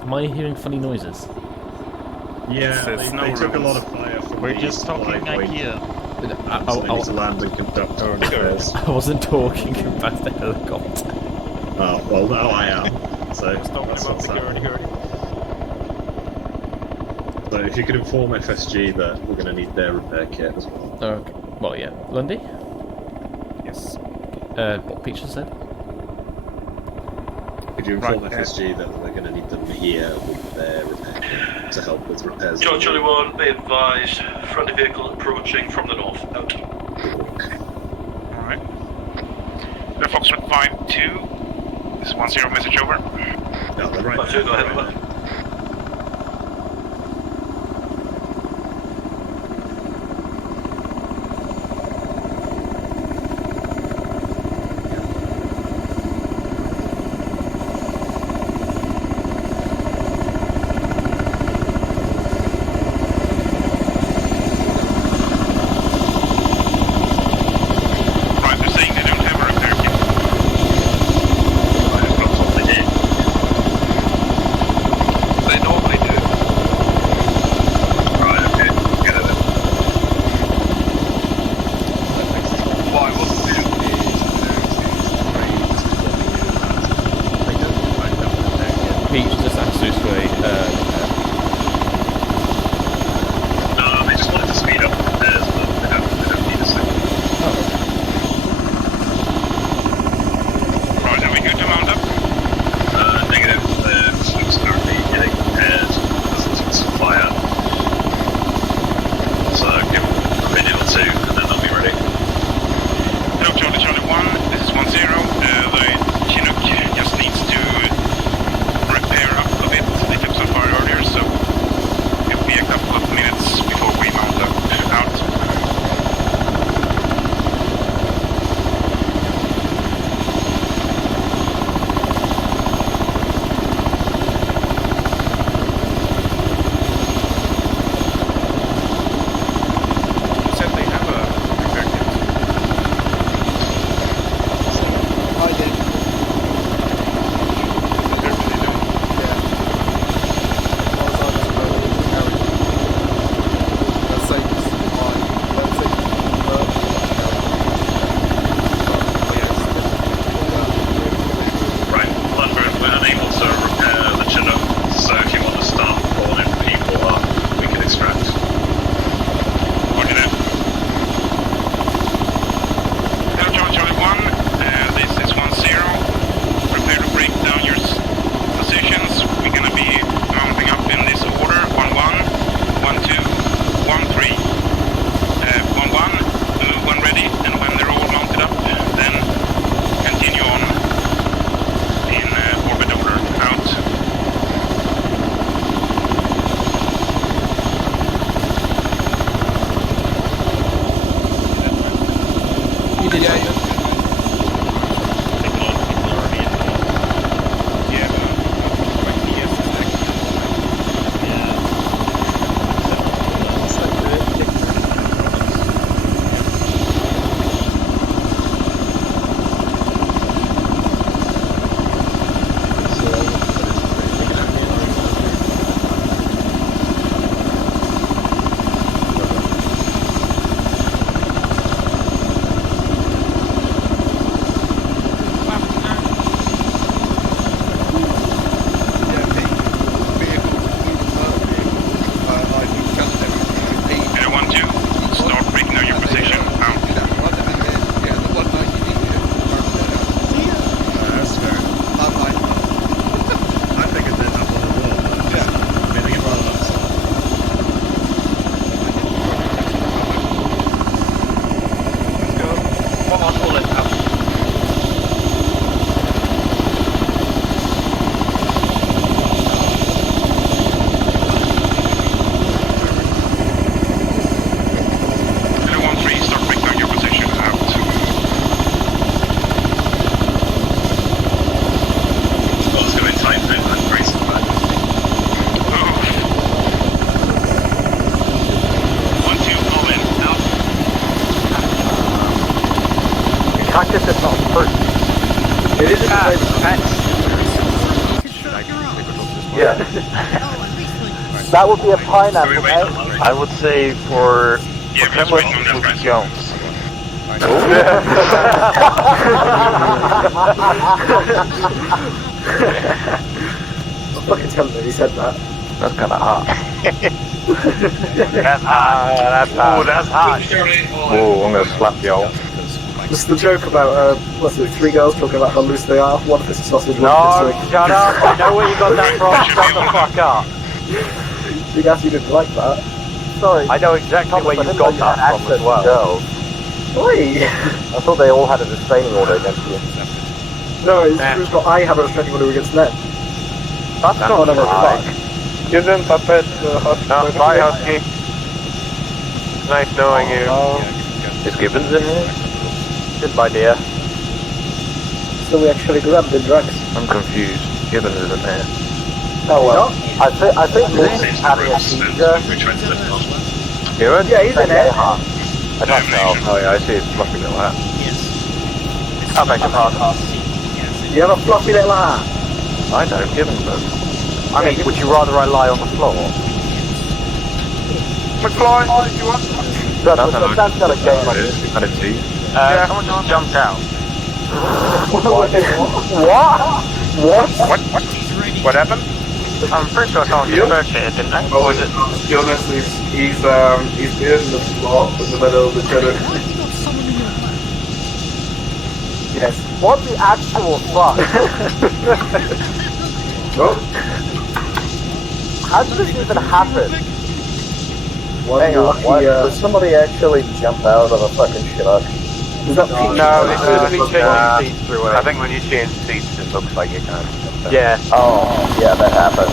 Am I hearing funny noises? Yeah, they took a lot of fire from We're the just talking IKEA. So they need to land and conduct repairs. I wasn't talking about the helicopter. Oh, well now I am. So I was talking about the gurney. So if you could inform FSG that we're going to need their repair kit as well. Okay. Well, yeah. Lundy? Yes. What Peach said? Could you inform FSG that we're going to need them here with their repair kit to help with repairs? Charlie 1, be advised, friendly vehicle approaching from the north, out. Alright. Foxtrot 5-2, this is 1-0, message over. No, they're right. 5-2, go ahead, over. Pete, just access to a They just wanted to speed up repairs, but they don't need a second. Right, are we good to mount up? Negative. The sloop's currently getting repaired because it's on fire. So give them a minute or two, and then they'll be ready. Hello, Charlie 1. This is 10. The Chinook just needs to repair up a bit. They took some fire earlier, so it'll be a couple of minutes before we mount up out. You said they have a repair kit. I did. Right, Lundgren, we're unable to repair the Chinook, so if you want to start calling people up, we can extract. Roger that. Hello, Charlie 1. This is 10. Prepare to break down your positions. We're gonna be mounting up in this order: 1-1, 1-2, 1-3. 1-1, move when ready, and when they're all mounted up, then continue on in orbit order. Out. You did. Yeah. Cactus is not fruit. It is a Yeah. That would be a pineapple, mate. I would say for criminals it would be Jones. Fucking tell him he said that. That's kind of hot. That's hot. That's hot. Ooh, that's hot. Whoa, I'm gonna slap y'all. It's the joke about, what's it, 3 girls talking about how loose they are. One piece of sausage, one piece of... Shut up. I know where you got that from. Shut the fuck up. You guys, you didn't like that. Sorry. I know exactly where you got that from as well. Oi! I thought they all had a restraining order against you. No, it's not I have a restraining order against them. That's not right. Give them puppet bye, Husky. Nice knowing you. Is Gibbons in here? Goodbye, dear. So we actually grabbed the drugs. I'm confused. Gibbons isn't here. Oh well. I think Luke's having a seizure. Gibbons? Yeah, he's in it. I don't know. Oh yeah, I see his fluffy little hat. Yes. I'll make him hard. You have a fluffy little hat? I don't, Gibbons does. I mean, would you rather I lie on the floor? McFly, do you want some? That's not a game like this. I didn't see. Someone just jumped out. What? What? What happened? I'm pretty sure someone just searched here, didn't I? Or was it? Jonas he's in the slot in the middle of the turret. Yes. What the actual fuck? Oh. How did this even happen? Hang on, Did somebody actually jump out of a fucking truck? Is that No, it's when you change seats through it. I think when you change seats, it looks like you can't jump out. Yeah. Oh, yeah, that happens.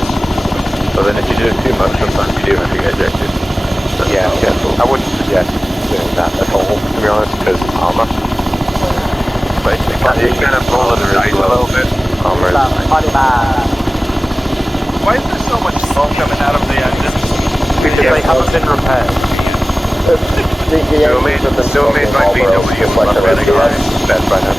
But then if you do it too much, sometimes you do have to get ejected. So Yeah, careful. I wouldn't suggest doing that at all, to be honest, because Arma. But you kind of roll the dice a little bit. Arma is nice. Why is there so much smoke coming out of the engines? Because they haven't been repaired. So made by VW, not Venegas. That's by now.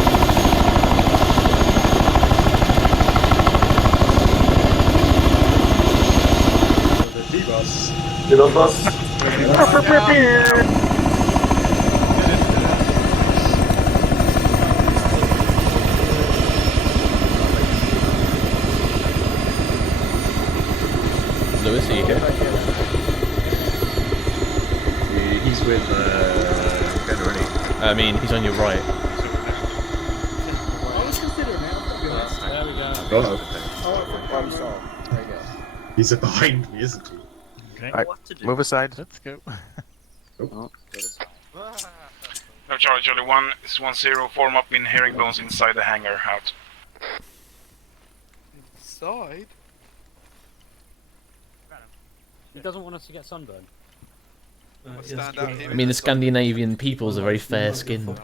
Lewis, are you here? He's with Ben already. I mean, he's on your right. I was considering it. I've got to be honest. There we go. Oh, I'm sorry. There you go. he's behind me, isn't he? Right, move aside. Let's go. No, Charlie 1, this is 1-0, form up in herringbones inside the hangar, out. Inside? He doesn't want us to get sunburned. Stand out here. I mean, the Scandinavian peoples are very fair-skinned.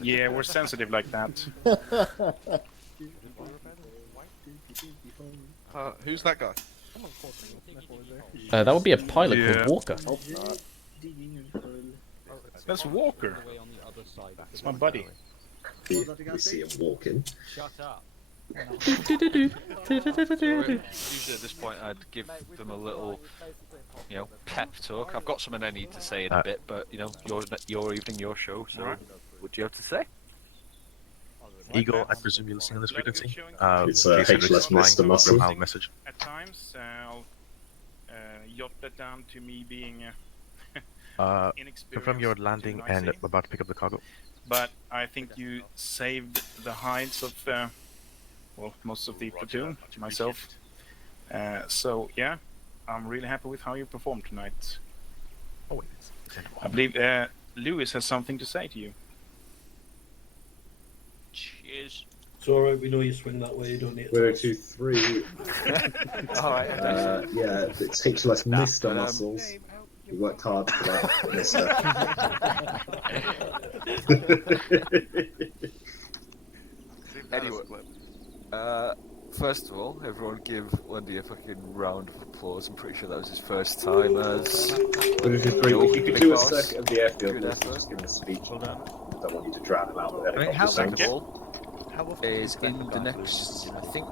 Yeah, we're sensitive like that. Who's that guy? That would be a pilot called Walker. That's Walker. That's my buddy. We see him walking. Shut up. Usually at this point I'd give them a little, pep talk. I've got something I need to say in a bit, but your evening, your show. So, what do you have to say? Eagle, I presume you're listening on this frequency. It's HLS Mr. Muscle. I'll message. At times, I'll jot that down to me being Confirm your landing and about to pick up the cargo. But I think you saved the hides of, most of the platoon, myself. So, yeah, I'm really happy with how you performed tonight. I believe Lewis has something to say to you. Cheers. It's alright, we know you swing that way, you don't need to. 1023. Alright, yeah, it's HLS Mr. Muscles. You worked hard for that, Mr. Anyway, first of all, everyone give Wendy a fucking round of applause. I'm pretty sure that was his first time as. If you could do a circuit of the airfield, just give him a speech. I don't want you to drown him out with helicopters. Second of all, is in the next, I think,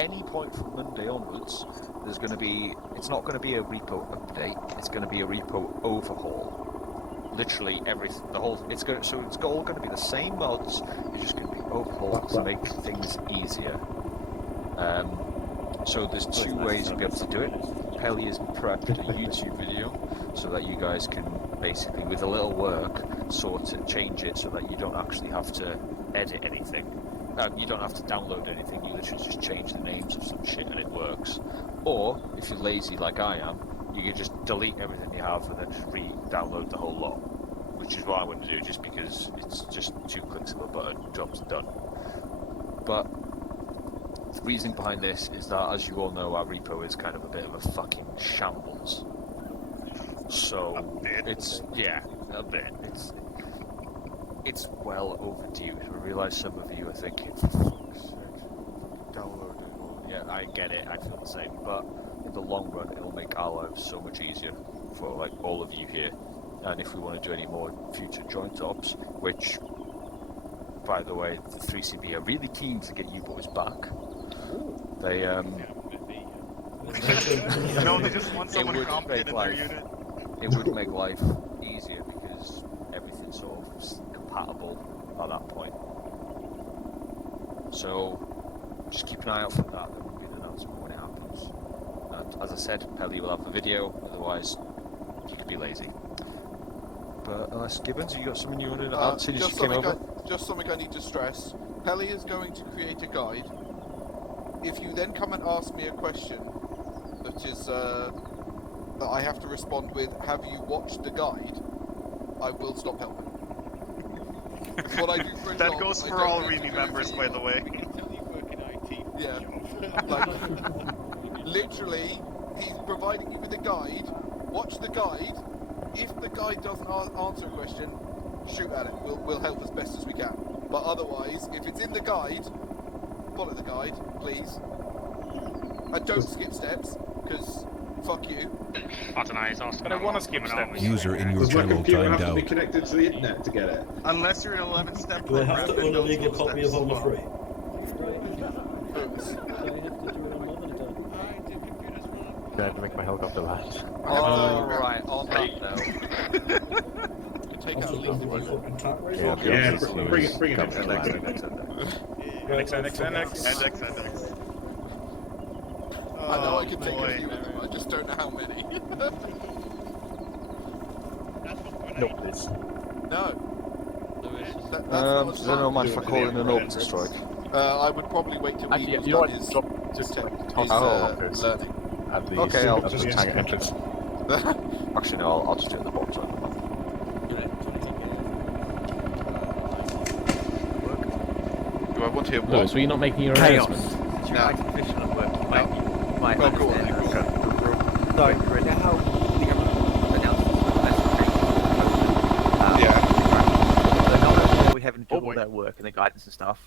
any point from Monday onwards, there's going to be. It's not going to be a repo update. It's going to be a repo overhaul. Literally everything, the whole. It's going. So it's all going to be the same mods. It's just going to be overhauled to make things easier. So there's two ways you'll be able to do it. Pelly has prepped a YouTube video so that you guys can basically, with a little work, sort of change it so that you don't actually have to edit anything. You don't have to download anything, you literally just change the names of some shit and it works. Or, if you're lazy like I am, you can just delete everything you have and then just re-download the whole lot. Which is what I want to do, just because it's just 2 clicks of a button, job's done. But the reason behind this is that, as you all know, our repo is kind of a bit of a fucking shambles. So, it's, yeah, a bit. It's well overdue. I realise some of you are thinking, for fuck's sake, download it. Yeah, I get it, I feel the same. But in the long run, it'll make our lives so much easier for, like, all of you here. And if we want to do any more future joint ops, which, by the way, the 3CB are really keen to get you boys back. They, they just want someone competent in their unit. It would make life easier because everything's sort of compatible at that point. So, just keep an eye out for that. There will be an And as I said, Pelly will have the video, otherwise you could be lazy. But unless Gibbons, you got something you wanted to add since you came over? Just something I need to stress. Pelly is going to create a guide. If you then come and ask me a question that is that I have to respond with, have you watched the guide? I will stop helping. It's what I do for a That job. goes I for don't all need to Reedy do members, it for by you. the way. Yeah. Like, literally, he's providing you with a guide. Watch the guide. If the guide doesn't answer a question, shoot at it. We'll help as best as we can. But otherwise, if it's in the guide, follow the guide, please. And don't skip steps, because fuck you. I don't know, he's asking. But I want to skip steps. User in your Does my channel computer timed have to be out. connected to the internet to get it? Unless you're an 11-step Do I program, have to then own a don't legal skip copy steps. of Arma 3? I have to make my helicopter land. Alright, on that note. Take out Also, at least the one. fucking tat race? Yeah, bring it in. NX. I know I can take a few of them, I just don't know how many. Nope, this. No. That's not I don't mind if I call in an orbital strike. I would probably wait till Actually, Eagle's you know done what? his, Drop just his hoppers. learning. Okay, I'll just tag it entrance. Actually, no, I'll just do it at the bottom side. Do I want to hear what? Lewis, were you not making your Chaos. announcement? No. Artificial at work might Well, go on. So, you know how the government announced Yeah. they're not we having to do all that work and the guidance and stuff.